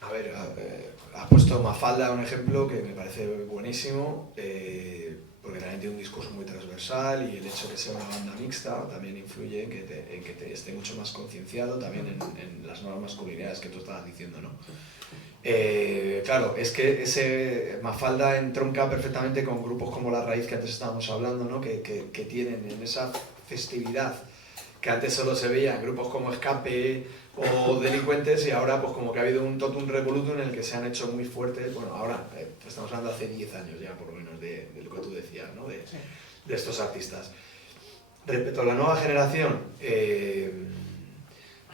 A ver, ha puesto Mafalda un ejemplo que me parece buenísimo, porque también tiene un discurso muy transversal y el hecho de que sea una banda mixta también influye en que te esté mucho más concienciado también en las nuevas masculinidades que tú estabas diciendo, ¿no? Claro, es que ese Mafalda entronca perfectamente con grupos como La Raíz que antes estábamos hablando, ¿no? que tienen en esa festividad que antes solo se veía en grupos como Escape o Delincuentes y ahora pues como que ha habido un totum revolutum en el que se han hecho muy fuertes, bueno, ahora estamos hablando de hace 10 años ya por lo menos de lo que tú decías, ¿no? de estos artistas. Respecto a la nueva generación,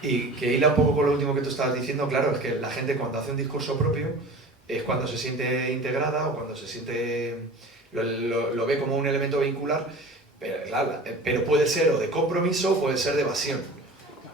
y que hila un poco con lo último que tú estabas diciendo, claro, es que la gente cuando hace un discurso propio es cuando se siente integrada o cuando se siente, lo ve como un elemento vincular, pero puede ser o de compromiso o puede ser de evasión.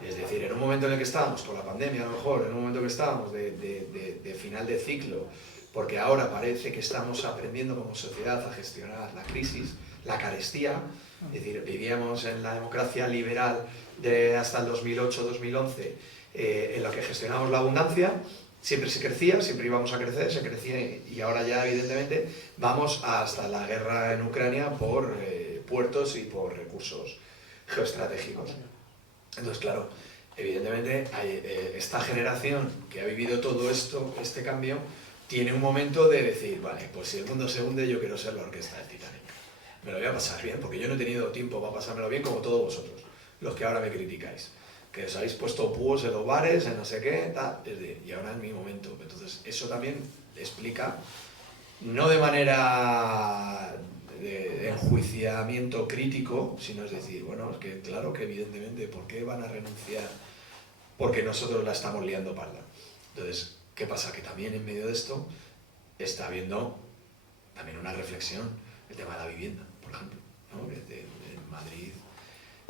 Es decir, en un momento en el que estábamos, con la pandemia a lo mejor, en un momento que estábamos de final de ciclo, porque ahora parece que estamos aprendiendo como sociedad a gestionar la crisis, la carestía, es decir, vivíamos en la democracia liberal de hasta el 2008-2011, en la que gestionamos la abundancia, siempre se crecía, siempre íbamos a crecer, se crecía y ahora ya evidentemente vamos hasta la guerra en Ucrania por puertos y por recursos geoestratégicos. Entonces, claro, evidentemente esta generación que ha vivido todo esto, este cambio, tiene un momento de decir, vale, pues si el mundo se hunde yo quiero ser la orquesta del Titanic. Me lo voy a pasar bien, porque yo no he tenido tiempo para pasármelo bien como todos vosotros, los que ahora me criticáis. Que os habéis puesto púos en los bares, en no sé qué, tal, y ahora es mi momento. Entonces, eso también explica, no de manera de enjuiciamiento crítico, sino es decir, bueno, es que claro que evidentemente, ¿por qué van a renunciar? Porque nosotros la estamos liando parda. Entonces, ¿qué pasa? Que también en medio de esto está habiendo también una reflexión, el tema de la vivienda, por ejemplo, ¿no? En Madrid,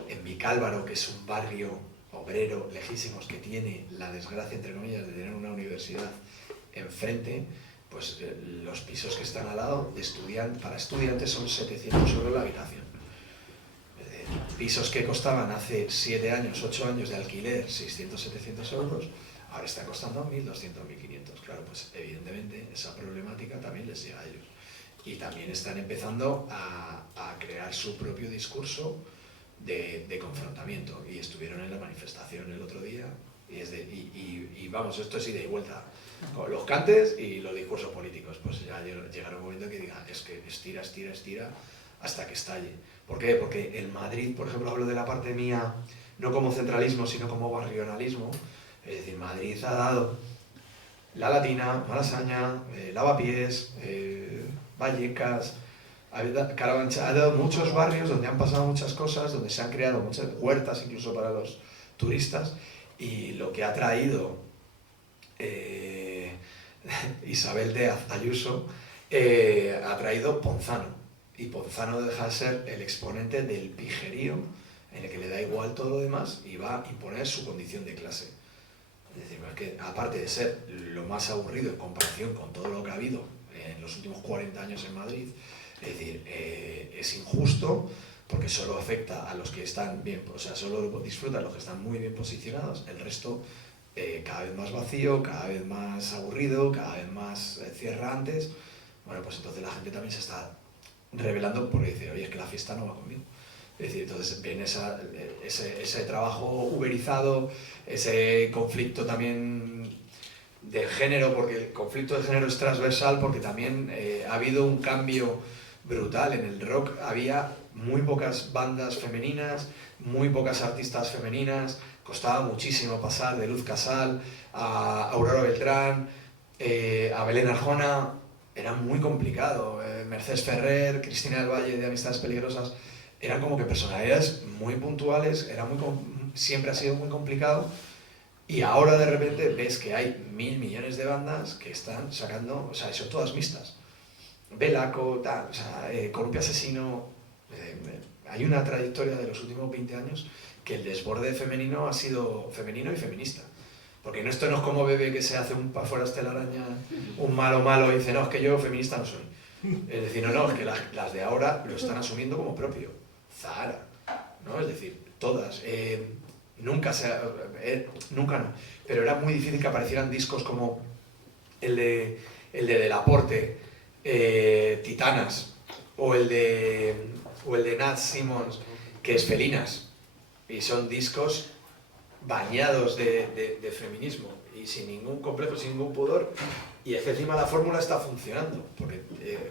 en Vicálvaro, que es un barrio obrero lejísimos que tiene la desgracia, entre comillas, de tener una universidad enfrente, pues los pisos que están al lado para estudiantes son 700 euros la habitación. Pisos que costaban hace 7 años, 8 años de alquiler 600, 700 euros, ahora están costando 1.200, 1.500. Claro, pues evidentemente esa problemática también les llega a ellos. Y también están empezando a crear su propio discurso de confrontamiento. Y estuvieron en la manifestación el otro día. Y vamos, esto es ida y vuelta. Con los cantes y los discursos políticos. Pues ya llegará un momento que diga, es que estira hasta que estalle. ¿Por qué? Porque en Madrid, por ejemplo, hablo de la parte mía, no como centralismo, sino como barrionalismo. Es decir, Madrid ha dado La Latina, Malasaña, Lavapiés, Vallecas, Carabanchel, ha dado muchos barrios donde han pasado muchas cosas, donde se han creado muchas huertas incluso para los turistas, y lo que ha traído Isabel Díaz Ayuso ha traído Ponzano. Y Ponzano deja de ser el exponente del pijerío, en el que le da igual todo lo demás y va a imponer su condición de clase. Es decir, es que aparte de ser lo más aburrido en comparación con todo lo que ha habido en los últimos 40 años en Madrid, es decir, es injusto porque solo afecta a los que están bien, o sea, solo disfrutan los que están muy bien posicionados, el resto cada vez más vacío, cada vez más aburrido, cada vez más cierra antes. Bueno, pues entonces la gente también se está revelando porque dice, oye, es que la fiesta no va conmigo. Es decir, entonces viene ese trabajo uberizado, ese conflicto también de género, porque el conflicto de género es transversal, porque también ha habido un cambio brutal. En el rock había muy pocas bandas femeninas, muy pocas artistas femeninas, costaba muchísimo pasar de Luz Casal a Aurora Beltrán, a Belén Arjona, era muy complicado. Mercedes Ferrer, Cristina del Valle de Amistades Peligrosas, eran como que personalidades muy puntuales, siempre ha sido muy complicado, y ahora de repente ves que hay 1.000 millones de bandas que están sacando, o sea, son todas mixtas. Belaco, tal, o sea, Columpio Asesino, hay una trayectoria de los últimos 20 años que el desborde femenino ha sido femenino y feminista. Porque esto no es como Bebe que se hace un Paforas telaraña, un malo y dice, no, es que yo feminista no soy. Es decir, no, es que las de ahora lo están asumiendo como propio. Zahara, ¿no? Es decir, todas. Nunca no. Pero era muy difícil que aparecieran discos como el de Delaporte, Titanas, o el de Nat Simmons, que es Felinas. Y son discos bañados de feminismo y sin ningún complejo, sin ningún pudor. Y es que encima la fórmula está funcionando,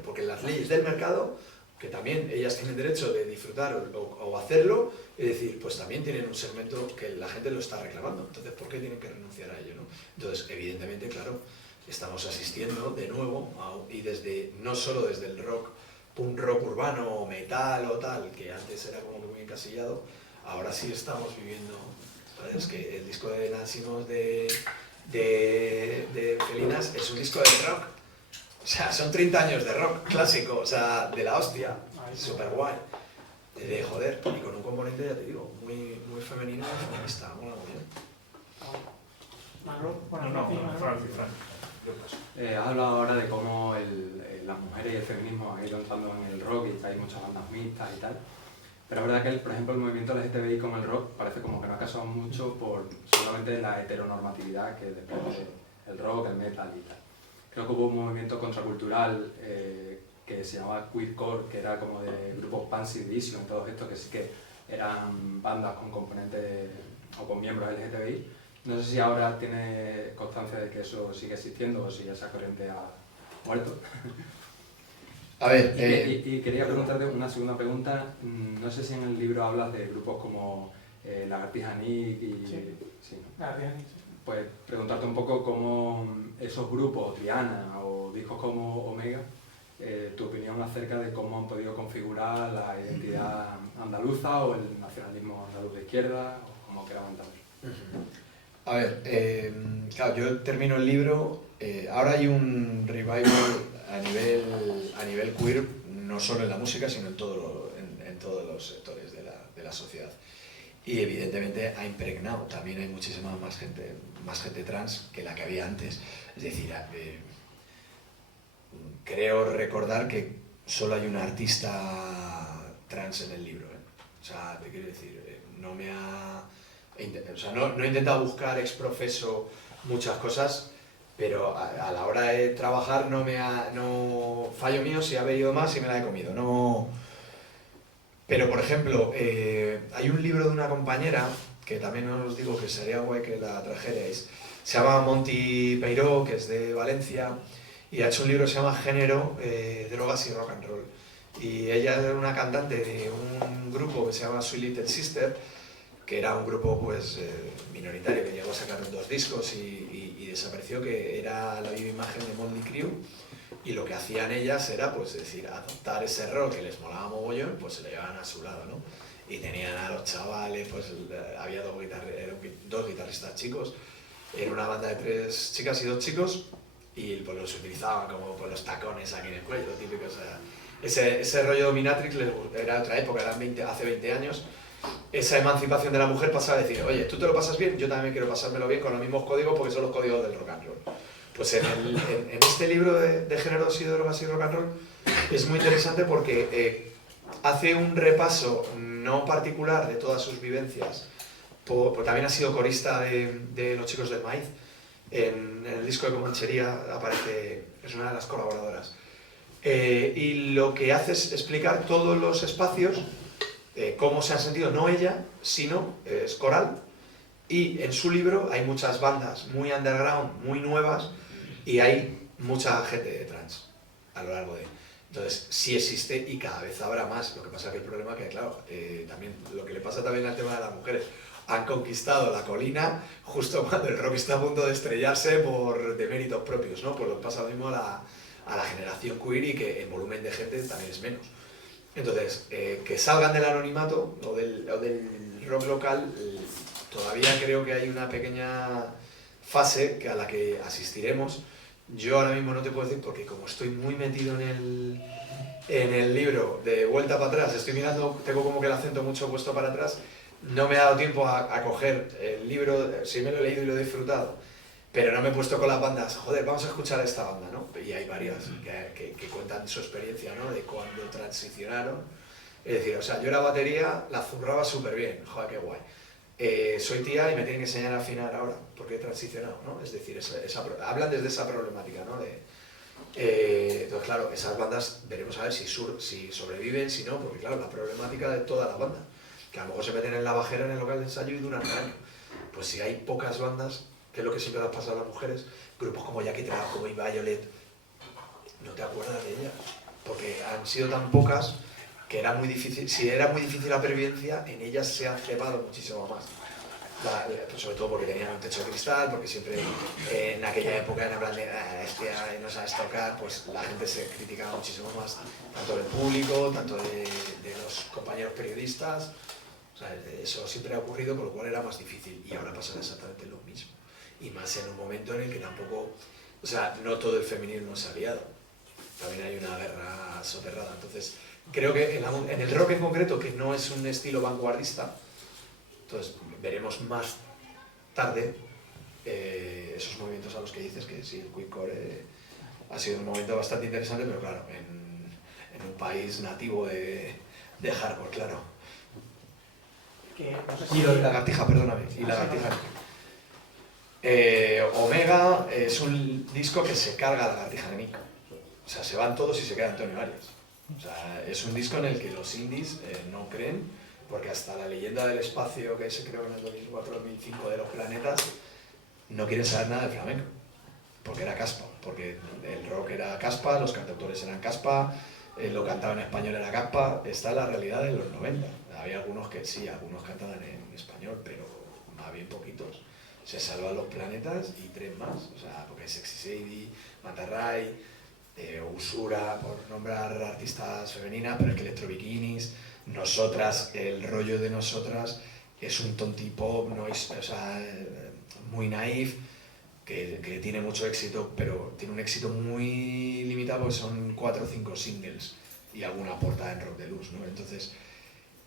porque las leyes del mercado, que también ellas tienen derecho de disfrutar o hacerlo, es decir, pues también tienen un segmento que la gente lo está reclamando. Entonces, ¿por qué tienen que renunciar a ello, no? Entonces, evidentemente, claro, estamos asistiendo de nuevo, y no solo desde el rock, punk rock urbano o metal o tal, que antes era como muy encasillado, ahora sí estamos viviendo, ¿sabes? Que el disco de Nat Simmons de Felinas es un disco de rock. O sea, son 30 años de rock clásico, o sea, de la hostia, súper guay. De joder, y con un componente, ya te digo, muy femenino y feminista, mola muy bien. Has hablado ahora de cómo las mujeres y el feminismo han ido entrando en el rock y que hay muchas bandas mixtas y tal. Pero es verdad que, por ejemplo, el movimiento LGTBI con el rock parece como que no ha casado mucho por solamente la heteronormatividad que desprende el rock, el metal y tal. Creo que hubo un movimiento contracultural que se llamaba queercore, que era como de grupos Pansy Division y todos estos que sí que eran bandas con componentes o con miembros LGTBI. No sé si ahora tiene constancia de que eso sigue existiendo o si esa corriente ha muerto. A ver, y quería preguntarte una segunda pregunta. No sé si en el libro hablas de grupos como Lagartija Nick y... Sí, ¿no? Pues preguntarte un poco cómo esos grupos, Triana o discos como Omega, tu opinión acerca de cómo han podido configurar la identidad andaluza o el nacionalismo andaluz de izquierda, o como quieran entender. A ver, claro, yo termino el libro, ahora hay un revival a nivel queer, no solo en la música, sino en todos los sectores de la sociedad. Y evidentemente ha impregnado, también hay muchísima más gente trans que la que había antes. Es decir, creo recordar que solo hay una artista trans en el libro. O sea, te quiero decir, no he intentado buscar ex profeso muchas cosas, pero a la hora de trabajar no fallo mío si ha bebido más y me la he comido. No. Pero, por ejemplo, hay un libro de una compañera, que también os digo que sería guay que la trajerais, se llama Monty Peiró, que es de Valencia, y ha hecho un libro que se llama Género, Drogas y Rock and Roll. Y ella es una cantante de un grupo que se llama Sweet Little Sister, que era un grupo pues minoritario que llegó a sacar 2 discos y desapareció, que era la viva imagen de Motley Crue. Y lo que hacían ellas era, pues, decir, adoptar ese rock que les molaba mogollón, pues se lo llevaban a su lado, ¿no? Y tenían a los chavales, pues había 2 guitarristas chicos, era una banda de 3 chicas y 2 chicos, y pues los utilizaban como pues, los tacones aquí en el cuello, típico, o sea, ese rollo dominatrix era otra época, hace 20 años. Esa emancipación de la mujer pasaba a decir, oye, tú te lo pasas bien, yo también quiero pasármelo bien con los mismos códigos porque son los códigos del rock and roll. Pues en este libro de Géneros y Drogas y Rock and Roll es muy interesante porque hace un repaso no particular de todas sus vivencias, porque también ha sido corista de Los Chicos del Maíz. En el disco de Comanchería aparece, es una de las colaboradoras. Y lo que hace es explicar todos los espacios, cómo se han sentido, no ella, sino es coral. Y en su libro hay muchas bandas muy underground, muy nuevas, y hay mucha gente trans a lo largo de... Entonces, sí existe y cada vez habrá más. Lo que pasa es que el problema es que, claro, también, lo que le pasa también al tema de las mujeres, han conquistado la colina justo cuando el rock está a punto de estrellarse por deméritos propios, ¿no? Pues lo que pasa lo mismo a la generación queer y que el volumen de gente también es menos. Entonces, que salgan del anonimato o del rock local, todavía creo que hay una pequeña fase a la que asistiremos. Yo ahora mismo no te puedo decir porque como estoy muy metido en el libro de vuelta para atrás, estoy mirando, tengo como que el acento mucho puesto para atrás, no me ha dado tiempo a coger el libro, sí me lo he leído y lo he disfrutado, pero no me he puesto con las bandas, joder, vamos a escuchar a esta banda, ¿no? Y hay varias que cuentan su experiencia, ¿no? De cuando transicionaron. Es decir, o sea, yo la batería la zurraba súper bien, joder, qué guay. Soy tía y me tienen que enseñar a afinar ahora, porque he transicionado, ¿no? Es decir, hablan desde esa problemática, ¿no? Entonces, claro, esas bandas veremos a ver si sobreviven, si no, porque claro, la problemática de toda la banda, que a lo mejor se meten en la bajera en el local de ensayo y duran un año. Pues si hay pocas bandas, que es lo que siempre les pasa a las mujeres, grupos como Jackie Trap, como Violet, no te acuerdas de ellas, porque han sido tan pocas que era muy difícil, si era muy difícil la pervivencia, en ellas se ha cebado muchísimo más. Sobre todo porque tenían un techo de cristal, porque siempre en aquella época en plan de no sabes tocar, pues la gente se criticaba muchísimo más, tanto del público, tanto de los compañeros periodistas. O sea, eso siempre ha ocurrido, con lo cual era más difícil, y ahora pasa exactamente lo mismo. Y más en un momento en el que tampoco, o sea, no todo el feminismo es aliado, también hay una guerra soterrada. Entonces, creo que en el rock en concreto, que no es un estilo vanguardista, entonces veremos más tarde esos movimientos a los que dices, que sí, el queercore ha sido un momento bastante interesante, pero claro, en un país nativo de hardcore, claro. Y lo de Lagartija, perdóname, y Lagartija. Omega es un disco que se carga a Lagartija de Nick. O sea, se van todos y se queda Antonio Arias. O sea, es un disco en el que los indies no creen, porque hasta la leyenda del espacio que se creó en el 2004-2005 de los planetas, no quieren saber nada de flamenco, porque era caspa, porque el rock era caspa, los cantautores eran caspa, lo cantaba en español era caspa. Esta es la realidad de los 90. Había algunos que sí, algunos cantaban en español, pero más bien poquitos. Se salvan los planetas y 3 más, o sea, porque Sexy Sadie, Matarray, Usura, por nombrar artistas femeninas, pero es que Electro Bikinis, Nosotras, el rollo de Nosotras es un tonti pop, o sea, muy naif, que tiene mucho éxito, pero tiene un éxito muy limitado porque son 4 o 5 singles y alguna portada en Rock de Luz, ¿no? Entonces,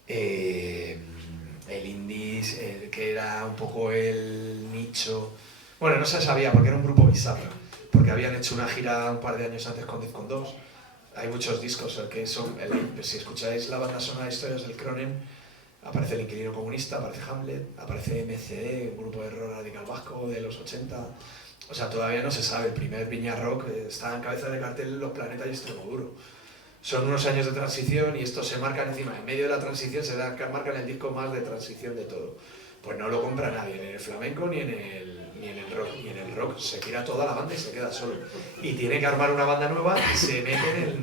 el indies, que era un poco el nicho, bueno, no se sabía porque era un grupo bizarro, porque habían hecho una gira un par de años antes con Defcon 2. Hay muchos discos que son, si escucháis la banda sonora de Historias del Cronen, aparece El Inquilino Comunista, aparece Hamlet, aparece MCD, un grupo de rock radical vasco de los 80. O sea, todavía no se sabe, el primer Viña Rock está en cabeza de cartel Los Planetas y Extremoduro. Son unos años de transición y estos se marcan encima. En medio de la transición se marcan el disco más de transición de todo. Pues no lo compra nadie, ni en el flamenco ni en el rock. Y en el rock se tira toda la banda y se queda solo. Y tiene que armar una banda nueva y se mete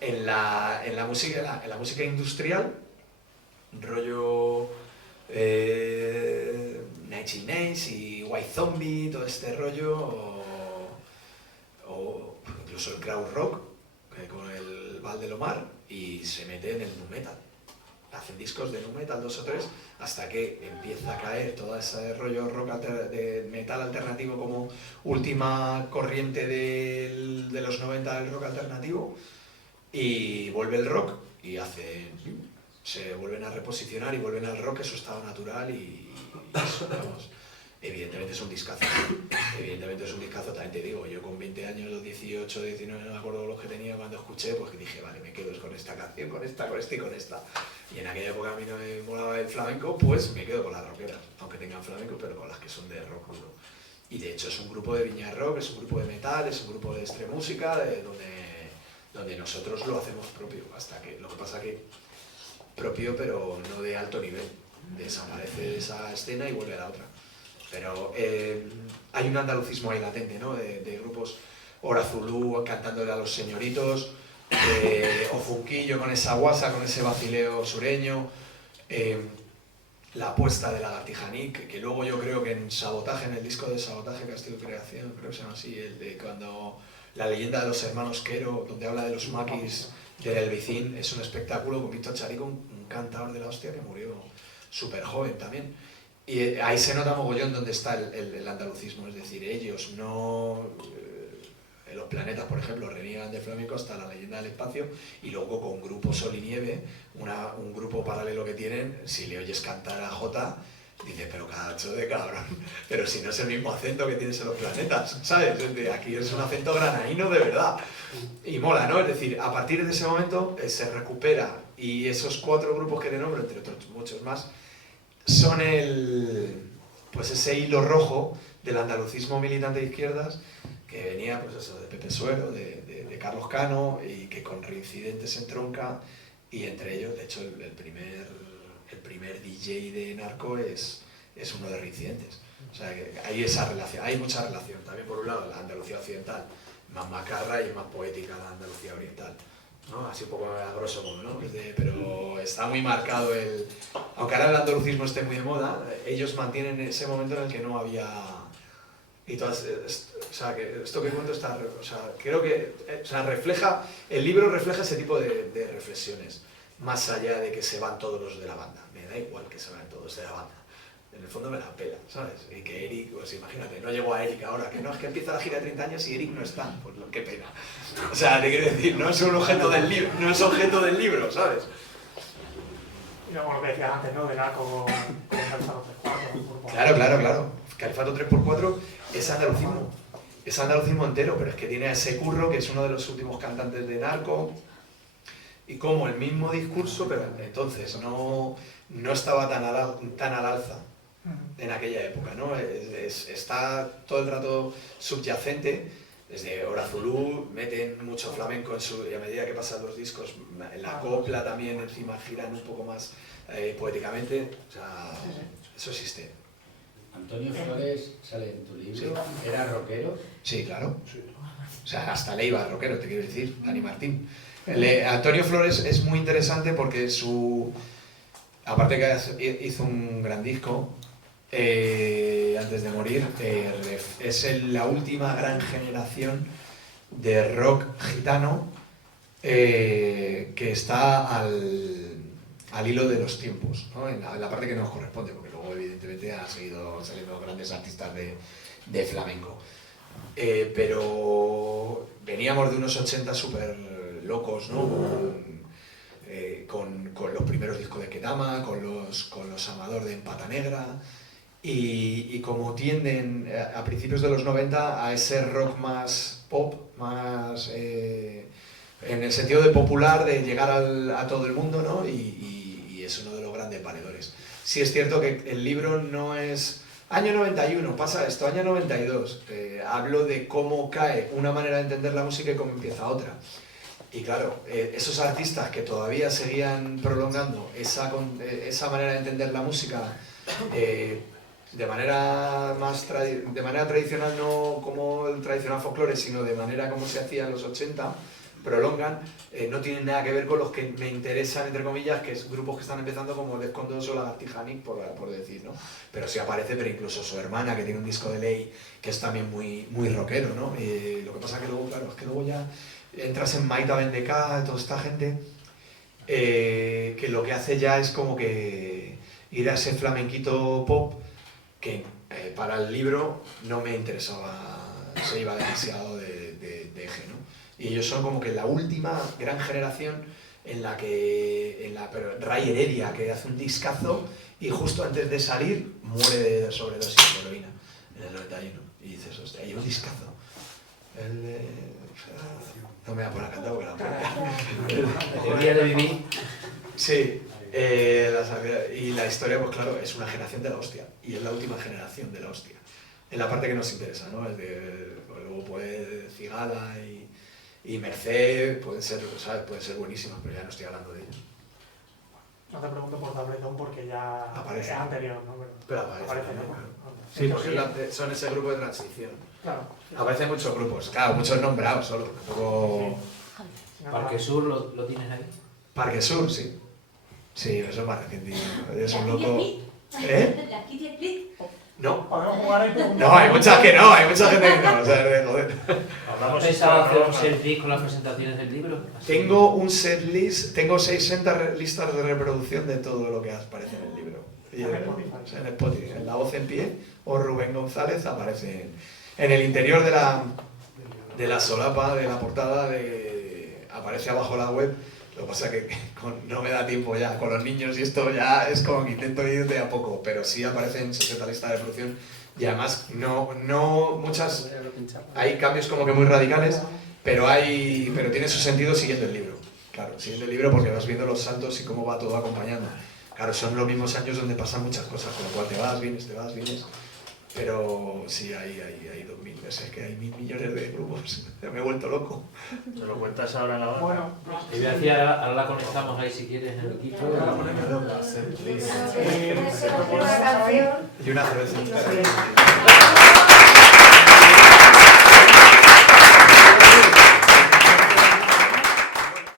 en la música industrial, rollo Nine Inch Nails y White Zombie, todo este rollo, o incluso el crowd rock, con el Valdelomar, y se mete en el nu metal. Hacen discos de nu metal, 2 o 3, hasta que empieza a caer todo ese rollo rock de metal alternativo como última corriente de los 90 del rock alternativo, y vuelve el rock y se vuelven a reposicionar y vuelven al rock en su estado natural y eso, vamos, evidentemente es un discazo. Evidentemente es un discazo, también te digo, yo con 20 años, 18, 19, no me acuerdo los que tenía cuando escuché, pues que dije, vale, me quedo con esta canción, con esta y con esta. Y en aquella época a mí no me molaba el flamenco, pues me quedo con las rockeras, aunque tengan flamenco, pero con las que son de rock puro. Y de hecho es un grupo de Viña Rock, es un grupo de metal, es un grupo de extremúsica, donde nosotros lo hacemos propio, hasta que lo que pasa que propio, pero no de alto nivel, desaparece de esa escena y vuelve a la otra. Pero hay un andalucismo ahí latente, ¿no? De grupos, Hora Zulú cantándole a los señoritos, o Funquillo con esa guasa, con ese vacileo sureño, la apuesta de Lagartija Nick, que luego yo creo que en Sabotaje, en el disco de Sabotaje Castillo Creación, creo que se llama así, el de cuando la leyenda de los hermanos Quero, donde habla de los maquis del Elvicín, es un espectáculo con Víctor Charico, un cantador de la hostia que murió súper joven también. Y ahí se nota mogollón donde está el andalucismo, es decir, ellos no en Los Planetas, por ejemplo, reniegan del flamenco hasta La Leyenda del Espacio, y luego con Grupo Sol y Nieve, un grupo paralelo que tienen, si le oyes cantar a Jota, dice, pero cacho de cabrón, pero si no es el mismo acento que tienes en Los Planetas, ¿sabes? Aquí es un acento granaíno de verdad. Y mola, ¿no? Es decir, a partir de ese momento se recupera, y esos 4 grupos que te nombro, entre otros muchos más, son pues ese hilo rojo del andalucismo militante de izquierdas, que venía pues eso, de Pepe Suero, de Carlos Cano, y que con Reincidentes entronca, y entre ellos, de hecho, el primer DJ de Narco es uno de Reincidentes. O sea, que hay esa relación, hay mucha relación. También, por un lado, la Andalucía occidental, más macarra y más poética la Andalucía oriental, ¿no? Así un poco a grosso modo, ¿no? Pero está muy marcado aunque ahora el andalucismo esté muy de moda, ellos mantienen ese momento en el que no había... Y todas, o sea, que esto que cuento está... O sea, creo que el libro refleja ese tipo de reflexiones, más allá de que se van todos los de la banda. Me da igual que se van todos de la banda. En el fondo me la pela, ¿sabes? Y que Eric, pues imagínate, no llegó a Eric ahora, que no, es que empieza la gira de 30 años y Eric no está, pues qué pena. O sea, te quiero decir, no es un objeto del libro, no es objeto del libro, ¿sabes? Y como lo que decías antes, ¿no? De como Califato 3x4. Claro. Califato 3x4 es andalucismo entero, pero es que tiene a ese Curro, que es uno de los últimos cantantes de Narco, y como el mismo discurso, pero entonces no estaba tan al alza en aquella época, ¿no? Está todo el rato subyacente, desde Hora Zulú, meten mucho flamenco y a medida que pasan los discos, la copla también encima giran un poco más poéticamente, o sea, eso existe. Antonio Flores sale en tu libro, Sí. ¿Era rockero? Sí, claro. O sea, hasta Leiva rockero, te quiero decir, Dani Martín. Antonio Flores es muy interesante porque aparte que hizo un gran disco antes de morir, es la última gran generación de rock gitano que está al hilo de los tiempos, ¿no? En la parte que nos corresponde, porque luego evidentemente ha seguido saliendo grandes artistas de flamenco. Pero veníamos de unos 80 súper locos, ¿no? Con los primeros discos de Kedama, con los Amador de Empata Negra, y como tienden a principios de los 90 a ese rock más pop, más en el sentido de popular, de llegar a todo el mundo, ¿no? Y es uno de los grandes valedores. Sí es cierto que el libro no es... Año 91, pasa esto, año 92, hablo de cómo cae una manera de entender la música y cómo empieza otra. Y claro, esos artistas que todavía seguían prolongando esa manera de entender la música de manera tradicional, no como el tradicional folclore, sino de manera como se hacía en los 80, prolongan, no tienen nada que ver con los que me interesan, entre comillas, que es grupos que están empezando como Defcon 2 o Lagartija Nick, por decir, ¿no? Pero sí aparece, pero incluso su hermana, que tiene un disco de Ley, que es también muy, muy rockero, ¿no? Lo que pasa que luego, claro, es que luego ya entras en Maita Bendeca, toda esta gente, que lo que hace ya es como que ir a ese flamenquito pop, que para el libro no me interesaba, se iba demasiado de eje, ¿no? Y ellos son como que la última gran generación pero Ray Heredia, que hace un discazo y justo antes de salir muere de sobredosis de heroína en el 91. Y dices, hostia, hay un discazo. No me voy a poner a cantar porque la El día de vivir. Sí, y la historia, pues claro, es una generación de la hostia. Y es la última generación de la hostia. En la parte que nos interesa, ¿no? Luego puede Cigala y Merced, pueden ser buenísimas, pero ya no estoy hablando de ellos. No te pregunto por Tabletón porque ya Aparece. es anterior, ¿no? Pero aparece también, ¿no? claro. Sí, porque son ese grupo de transición. Claro. Aparecen muchos grupos, claro, muchos nombrados solo. Tampoco... Parque Sur lo tienes ahí. Parque Sur, sí. Sí, eso es más reciente. Es un ¿La loco... Kitty ¿Eh? ¿La Kitty Split? No. Podemos jugar ahí preguntas. No, hay muchas que no, hay mucha gente que no. O sea, joder. ¿Has pensado hacer un setlist con las presentaciones del libro? Tengo un setlist, tengo 60 listas de reproducción de todo lo que aparece en el libro. Y en Spotify, en La Voz en Pie o Rubén González aparece en el interior de de la solapa, de la portada, aparece abajo la web. Lo que pasa es que no me da tiempo ya con los niños y esto ya es como que intento ir de a poco, pero sí aparecen 60 listas de reproducción y además no muchas, hay cambios como que muy radicales, pero tiene su sentido siguiendo el libro. Claro, siguiendo el libro porque vas viendo los saltos y cómo va todo acompañando. Claro, son los mismos años donde pasan muchas cosas, con lo cual te vas, vienes, pero sí, hay 2000, es que hay 1000 millones de grupos, me he vuelto loco. ¿Se lo cuentas ahora en la hora? Bueno, Te voy a decir, ahora la conectamos ahí si quieres en el equipo. Y una cerveza.